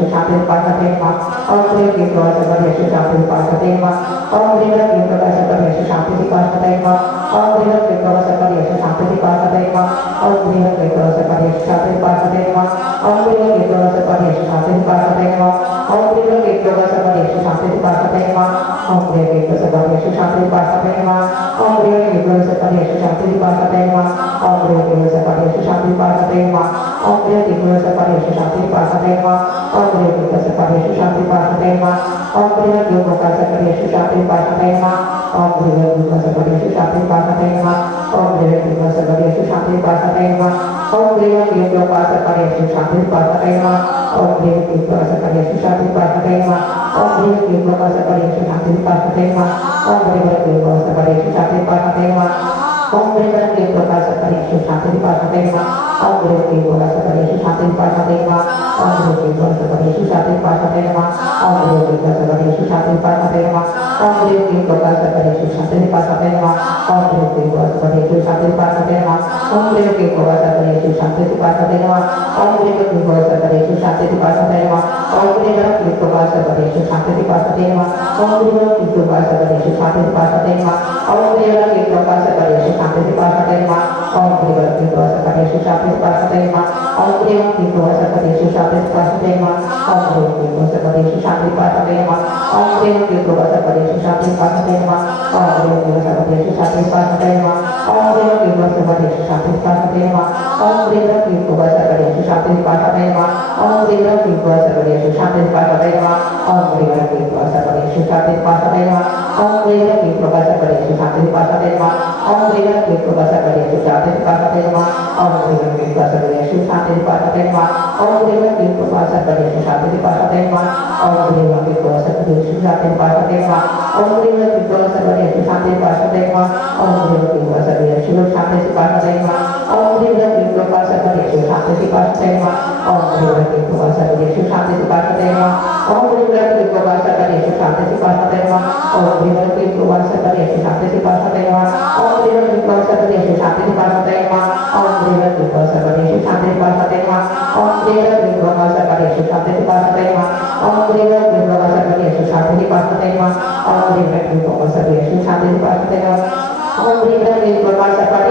पाशाय नमः ओम प्रेम के प्रकाश कार्य सुशांति श्री पाशाय नमः ओम प्रेम के प्रकाश कार्य सुशांति श्री पाशाय नमः ओम प्रेम के प्रकाश कार्य सुशांति श्री पाशाय नमः ओम प्रेम के प्रकाश कार्य सुशांति श्री पाशाय नमः ओम प्रेम के प्रकाश कार्य सुशांति श्री पाशाय नमः ओम प्रेम के प्रकाश कार्य सुशांति श्री पाशाय नमः ओम प्रेम के प्रकाश कार्य सुशांति श्री पाशाय नमः ओम प्रेम के प्रकाश कार्य सुशांति श्री पाशाय नमः ओम प्रेम के प्रकाश कार्य सुशांति श्री पाशाय नमः ओम प्रेम के प्रकाश कार्य सुशांति श्री पाशाय नमः ओम प्रेम के प्रकाश कार्य सुशांति श्री पाशाय नमः ओम प्रेम के प्रकाश कार्य सुशांति श्री पाशाय नमः ओम प्रेम के प्रकाश कार्य सुशांति श्री पाशाय नमः ओम प्रेम के प्रकाश कार्य सुशांति श्री पाशाय नमः ओम प्रेम के प्रकाश कार्य सुशांति श्री पाशाय नमः ओम प्रेम के प्रकाश कार्य सुशांति श्री पाशाय नमः ओम प्रेम के प्रकाश कार्य सुशांति श्री पाशाय नमः ओम प्रेम के प्रकाश कार्य सुशांति श्री पाशाय नमः ओम प्रेम के प्रकाश कार्य सुशांति श्री पाशाय नमः ओम प्रेम के प्रकाश कार्य सुशांति श्री पाशाय नमः ओम प्रेम के प्रकाश कार्य सुशांति श्री पाशाय नमः ओम प्रेम के प्रकाश कार्य सुशांति श्री पाशाय नमः ओम प्रेम के प्रकाश कार्य सुशांति श्री पाशाय नमः ओम प्रेम के प्रकाश कार्य सुशांति श्री पाशाय नमः ओम प्रेम के प्रकाश कार्य सुशांति श्री पाशाय नमः ओम प्रेम के प्रकाश कार्य सुशांति श्री पाशाय नमः ओम प्रेम के प्रकाश कार्य सुशांति श्री पाशाय नमः ओम प्रेम के प्रकाश कार्य सुशांति श्री पाशाय नमः ओम प्रेम के प्रकाश कार्य सुशांति श्री पाशाय नमः ओम प्रेम के प्रकाश कार्य सुशांति श्री पाशाय नमः ओम प्रेम के प्रकाश कार्य सुशांति श्री पाशाय नमः ओम प्रेम के प्रकाश कार्य सुशांति श्री पाशाय नमः ओम प्रेम के प्रकाश कार्य सुशांति श्री पाशाय नमः ओम प्रेम के प्रकाश कार्य सुशांति श्री पाशाय नमः ओम प्रेम के प्रकाश कार्य सुशांति श्री पाशाय नमः ओम प्रेम के प्रकाश कार्य सुशांति श्री पाशाय नमः ओम प्रेम के प्रकाश कार्य सुशांति श्री पाशाय नमः ओम प्रेम के प्रकाश कार्य सुशांति श्री पाशाय नमः ओम प्रेम के प्रकाश कार्य सुशांति श्री पाशाय नमः ओम प्रेम के प्रकाश कार्य सुशांति श्री पाशाय नमः ओम प्रेम के प्रकाश कार्य सुशांति श्री पाशाय नमः ओम प्रेम के प्रकाश कार्य सुशांति श्री पाशाय नमः ओम प्रेम के प्रकाश कार्य सुशांति श्री पाशाय नमः ओम प्रेम के प्रकाश कार्य सुशांति श्री पाशाय नमः ओम प्रेम के प्रकाश कार्य सुशांति श्री पाशाय नमः ओम प्रेम के प्रकाश कार्य सुशांति श्री पाशाय नमः ओम प्रेम के प्रकाश कार्य सुशांति श्री पाशाय नमः ओम प्रेम के प्रकाश कार्य सुशांति श्री पाशाय नमः ओम प्रेम के प्रकाश कार्य सुशांति श्री पाशाय नमः ओम प्रेम के प्रकाश कार्य सुशांति श्री पाशाय नमः ओम प्रेम के प्रकाश कार्य सुशांति श्री पाशाय नमः ओम प्रेम के प्रकाश कार्य सुशांति श्री पाशाय नमः ओम प्रेम के प्रकाश कार्य सुशांति श्री पाशाय नमः ओम प्रेम के प्रकाश कार्य सुशांति श्री पाशाय नमः ओम प्रेम के प्रकाश कार्य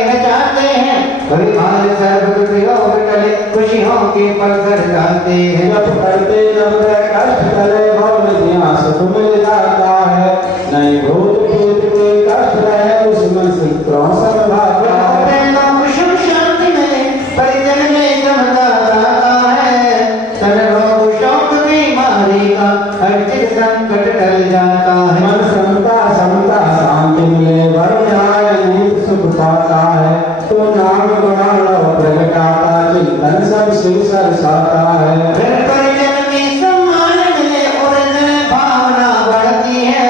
जाती है। जब करते जब कष्ट करे भव निधियां सुख मिल जाता है। नहीं भूत प्रेत के कष्ट रहे दुश्मन शत्रुओं सब भागा है। सुख शांति में परिजन में समता आता है। तन रोग शोक बीमारी का हर चित संकट टल जाता है। मन समता समता शांति मिले वरुण आए नीत सुख पाता है। तो नाम गुण प्रगटाता चिंतन सब शिव सरसाता है। फिर परिजन में सम्मान मिले और नए भावना बढ़ती है।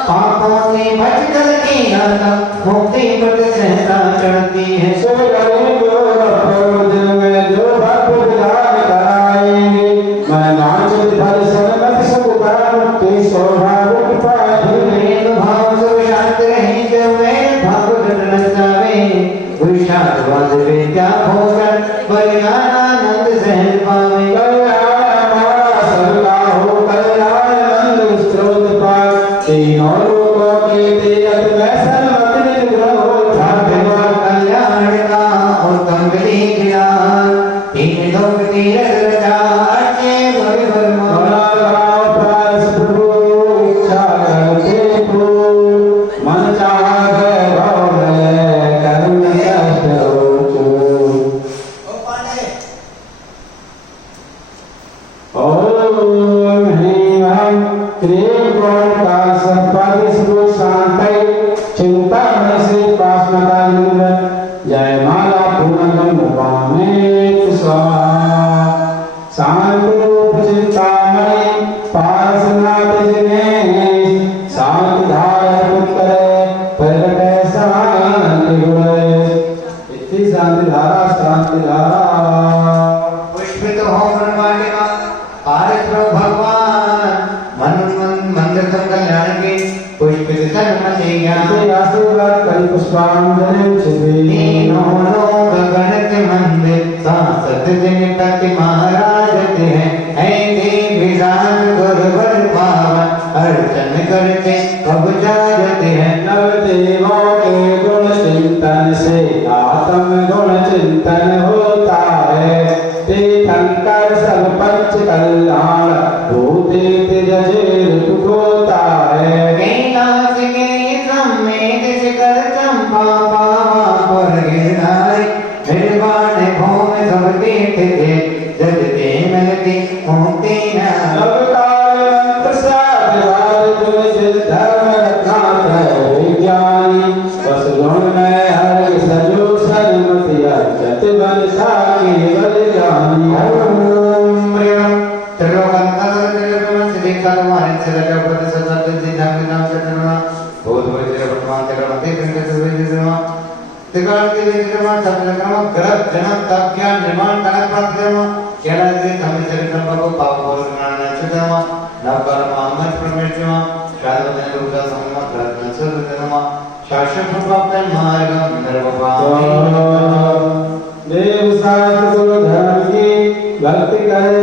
पापों से बच कर की आता मुक्ति पद सहसा चढ़ती है। सो गरीब लोग दिल में जो भक्त विधान कराएंगे मैं नाचित फल सन्मत सुख पर मुक्ति स्वभाव पाएंगे। भाव सब शांत रही जब मैं भाव घटन जावे। पुरुषार्थ वाद विद्या भोगन परिणाम आनंद सहज पावे। कल्याण हमारा सबका हो कल्याण नंद स्रोत पार तीनों लोकों के तीरथ में सन्मत निग्रह हो ठाकुर कल्याण का उत्तम विधि ज्ञान। तीन लोक तीरथ रचा अर्चे भरि भरि मोरा। मन चाह भाव करुण कष्ट ओम ह्रीं क्लीं ओंकार सर्पादिशु शांतये चिंतामणि श्री पार्श्वनाथ जय माला पूर्णगम उपामेत स्वाहा। शांति रूप चिंतामणि पार्श्वनाथ जिने शांति धारा करे प्रगटे शांति गुणे। इतनी शांति धारा पुष्पित हो ब्रह्मांडिका पारित्रो भगवान मंदिर तुम कल्याण के पुष्पित सन्मति ज्ञान। आशीर्वाद करी पुष्पांजलि छिपी तीनों लोग गणत मंदिर सांसद दिन प्रति महाराज हैं। ऐसे विधान गुरुवर पावन अर्चन करते कब जागते हैं। नव देवों के गुण चिंतन से आत्म गुण चिंतन होता है। तीर्थंकर सब पंच कल्याण भूते तिजर होता है। कैलाश के समेत शिखर चंपा पावा पर गिरनारे। निर्वाण भूमि सब तीर्थ थे जब ते मिलती होती न। नव काल प्रसाद वाद गुण जिल धर्म रत्नाकर विज्ञानी बस गुण में हर सजो सन्मति अर्चत बन साके बल ज्ञानी। ओम प्रियम त्रिलोकंतः त्रिलोकमं श्री कलमानि त्रिलोकपति सतत सिद्धांत नाम चतुर्मा बहुत बड़े त्रिलोकमान त्रिलोकमते त्रिलोकमा त्रिकाल के विक्रम सप्तक्रम ग्रह जन्म तप ज्ञान निर्माण कनक प्राप्तिक्रम केला के धम्म चरित्रम बको पाप बोल ज्ञान नक्षत्रम नवकर महामत परमेश्वरम शादवदन रूपदा सम्मत रत्न सर्वधर्म शाश्वत प्राप्त मार्ग निर्वपामि। देव शास्त्र गुरु धर्म की भक्ति करे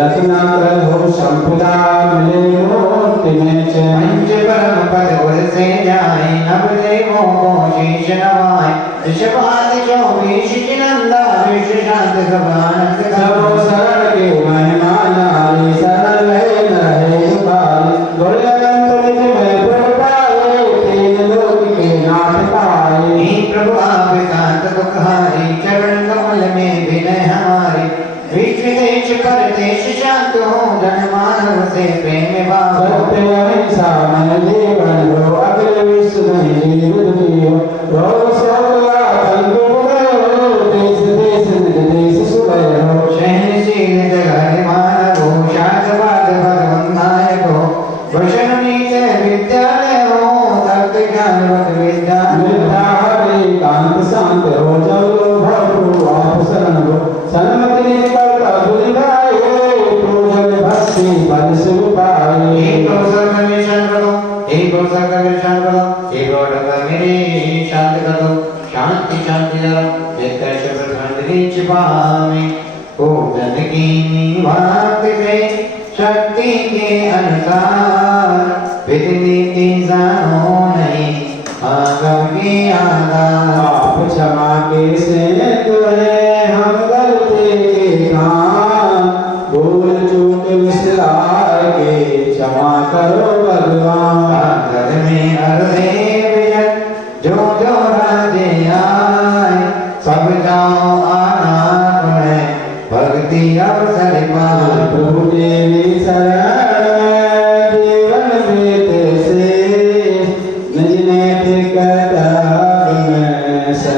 रत्नाकर हो संपदा मिले मोक्ति में चैन। पंच परम पद उर से जाए नव देवों को शीश नवाए। ऋषभात चौबीस नंदा विश्व शांत सभानंद सबो शरण के महिमा नारी शरण रहे न रहे पारी। गुरुअनंत निज में प्रगटाए तीन लोक के नाथ पाए। हे प्रभु आप शांत दुखहारी चरण कमल में विनय हमारी। विश्व देश परदेश शांत हो जन मानव से प्रेम भाव। सत्य अहिंसा मन जीवन हो अखिल विश्व में जीवित जियो। रोग शोक आतंक उदय हो देश देश निज देश सुभय हो। सहनशील जगह मानव हो शांतवाद भगवन् नायक हो। वचन नीच विद्यालय हो तत्व ज्ञानवत विद्या। मिथ्या हरि कांत शांत हो जब भव आप शरण हो। सन्मति निकलता दुनिधाए पूजन भक्ति पद शिव पाए। एक अवसर का निशान करो एक अवसर का निशान करो एक और मेरे शांत कर दो। शांति शांति जरा एक शब्द खंड छिपावे। पूजन की बात से शक्ति के अनुसार विधि नीति जानो नहीं आगम के आधार। आप क्षमा के से तो है हम गलती के काम।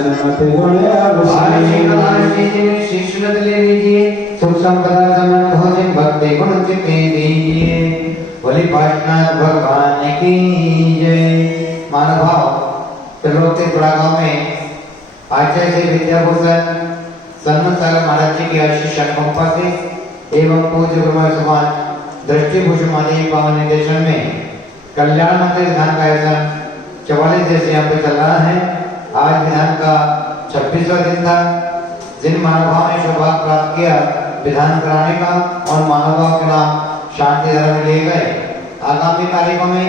सन्मत गुण अवश्य शिष्य ले लीजिए सुख संपदा समन भोजन भक्ति गुण चित्ते दीजिए बोली पाटनाथ भगवान की जय। मानव भाव त्रिलोकी गांव में आचार्य श्री विद्याभूषण सन्मत सागर महाराज जी की आशीष अनुकंपा से एवं पूज्य ब्रह्म समाज दृष्टिभूषण माली पावन निर्देशन में कल्याण मंदिर विधान का आयोजन 44 दिन से यहाँ पे चल रहा है। आज विधान का 26वां दिन था। जिन महानुभावों ने सौभाग्य प्राप्त किया विधान कराने का और महानुभाव के नाम शांति धर्म में लिए गए। आगामी तारीखों में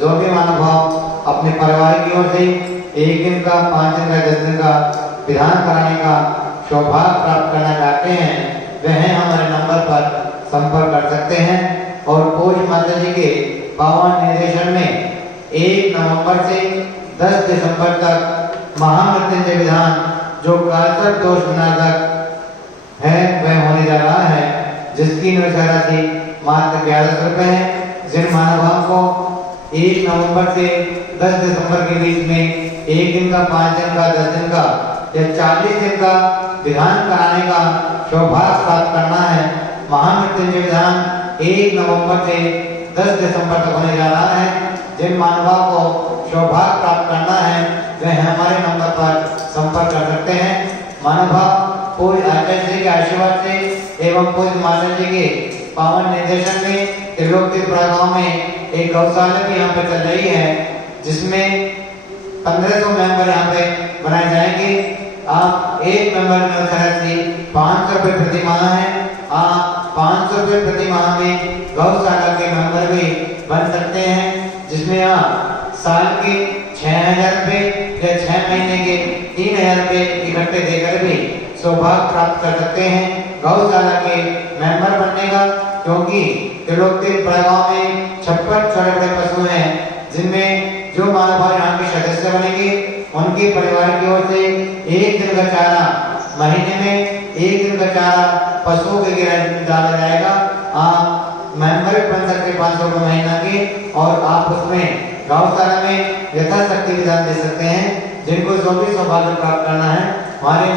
जो भी महानुभाव अपने परिवार की ओर से 1 दिन का 5 दिन का 10 दिन का विधान कराने का सौभाग्य प्राप्त करना चाहते हैं वह हमारे नंबर पर संपर्क कर सकते हैं। और पूज्य माता जी के पावन निर्देशन में 1 नवंबर से 10 दिसंबर तक महामृत्युंजय विधान जो कालसर्प दोष विनाशक है वह होने जा रहा है, जिसकी निवेश राशि मात्र 11 रुपए है। जिन महानुभावों को 1 नवंबर से 10 दिसंबर के बीच में 1 दिन का 5 दिन का 10 दिन का या 40 दिन का विधान कराने का सौभाग्य प्राप्त करना है। महामृत्युंजय विधान 1 नवंबर से 10 दिसंबर तक होने जा रहा है। जिन महानुभाव को सौभाग्य प्राप्त करना है वह हमारे नंबर पर संपर्क कर सकते हैं। महानुभाव पूज्य आचार्य जी के आशीर्वाद से एवं पूज्य माता जी के पावन निर्देशन में त्रिलोकी गांव में एक गौशाला भी यहाँ पे चल रही है, जिसमें 1500 मेंबर यहाँ पे बनाए जाएंगे। आप एक मेंबर में राशि 500 रुपये प्रति माह है। आप 500 रुपये प्रति माह में गौशाला के मेंबर भी बन सकते हैं, जिसमें आप साल के 6000 रुपये या 6 महीने के 3000 रुपये इकट्ठे देकर भी सौभाग्य प्राप्त कर सकते हैं गौशाला के मेंबर बनने का। क्योंकि त्रिलोकी गांव में 56 छोटे बड़े पशु हैं, जिनमें जो महानुभाव यहाँ के सदस्य बनेंगे उनके परिवार की ओर से 1 दिन का चारा महीने में 1 दिन का चारा पशुओं के गिरह डाला जाएगा। आप मेंबर बन सकते 500 रुपये महीना के और आप उसमें गौशाला में यथाशक्ति विधान दे सकते हैं। जिनको जो भी सौभाग्य प्राप्त करना है हमारे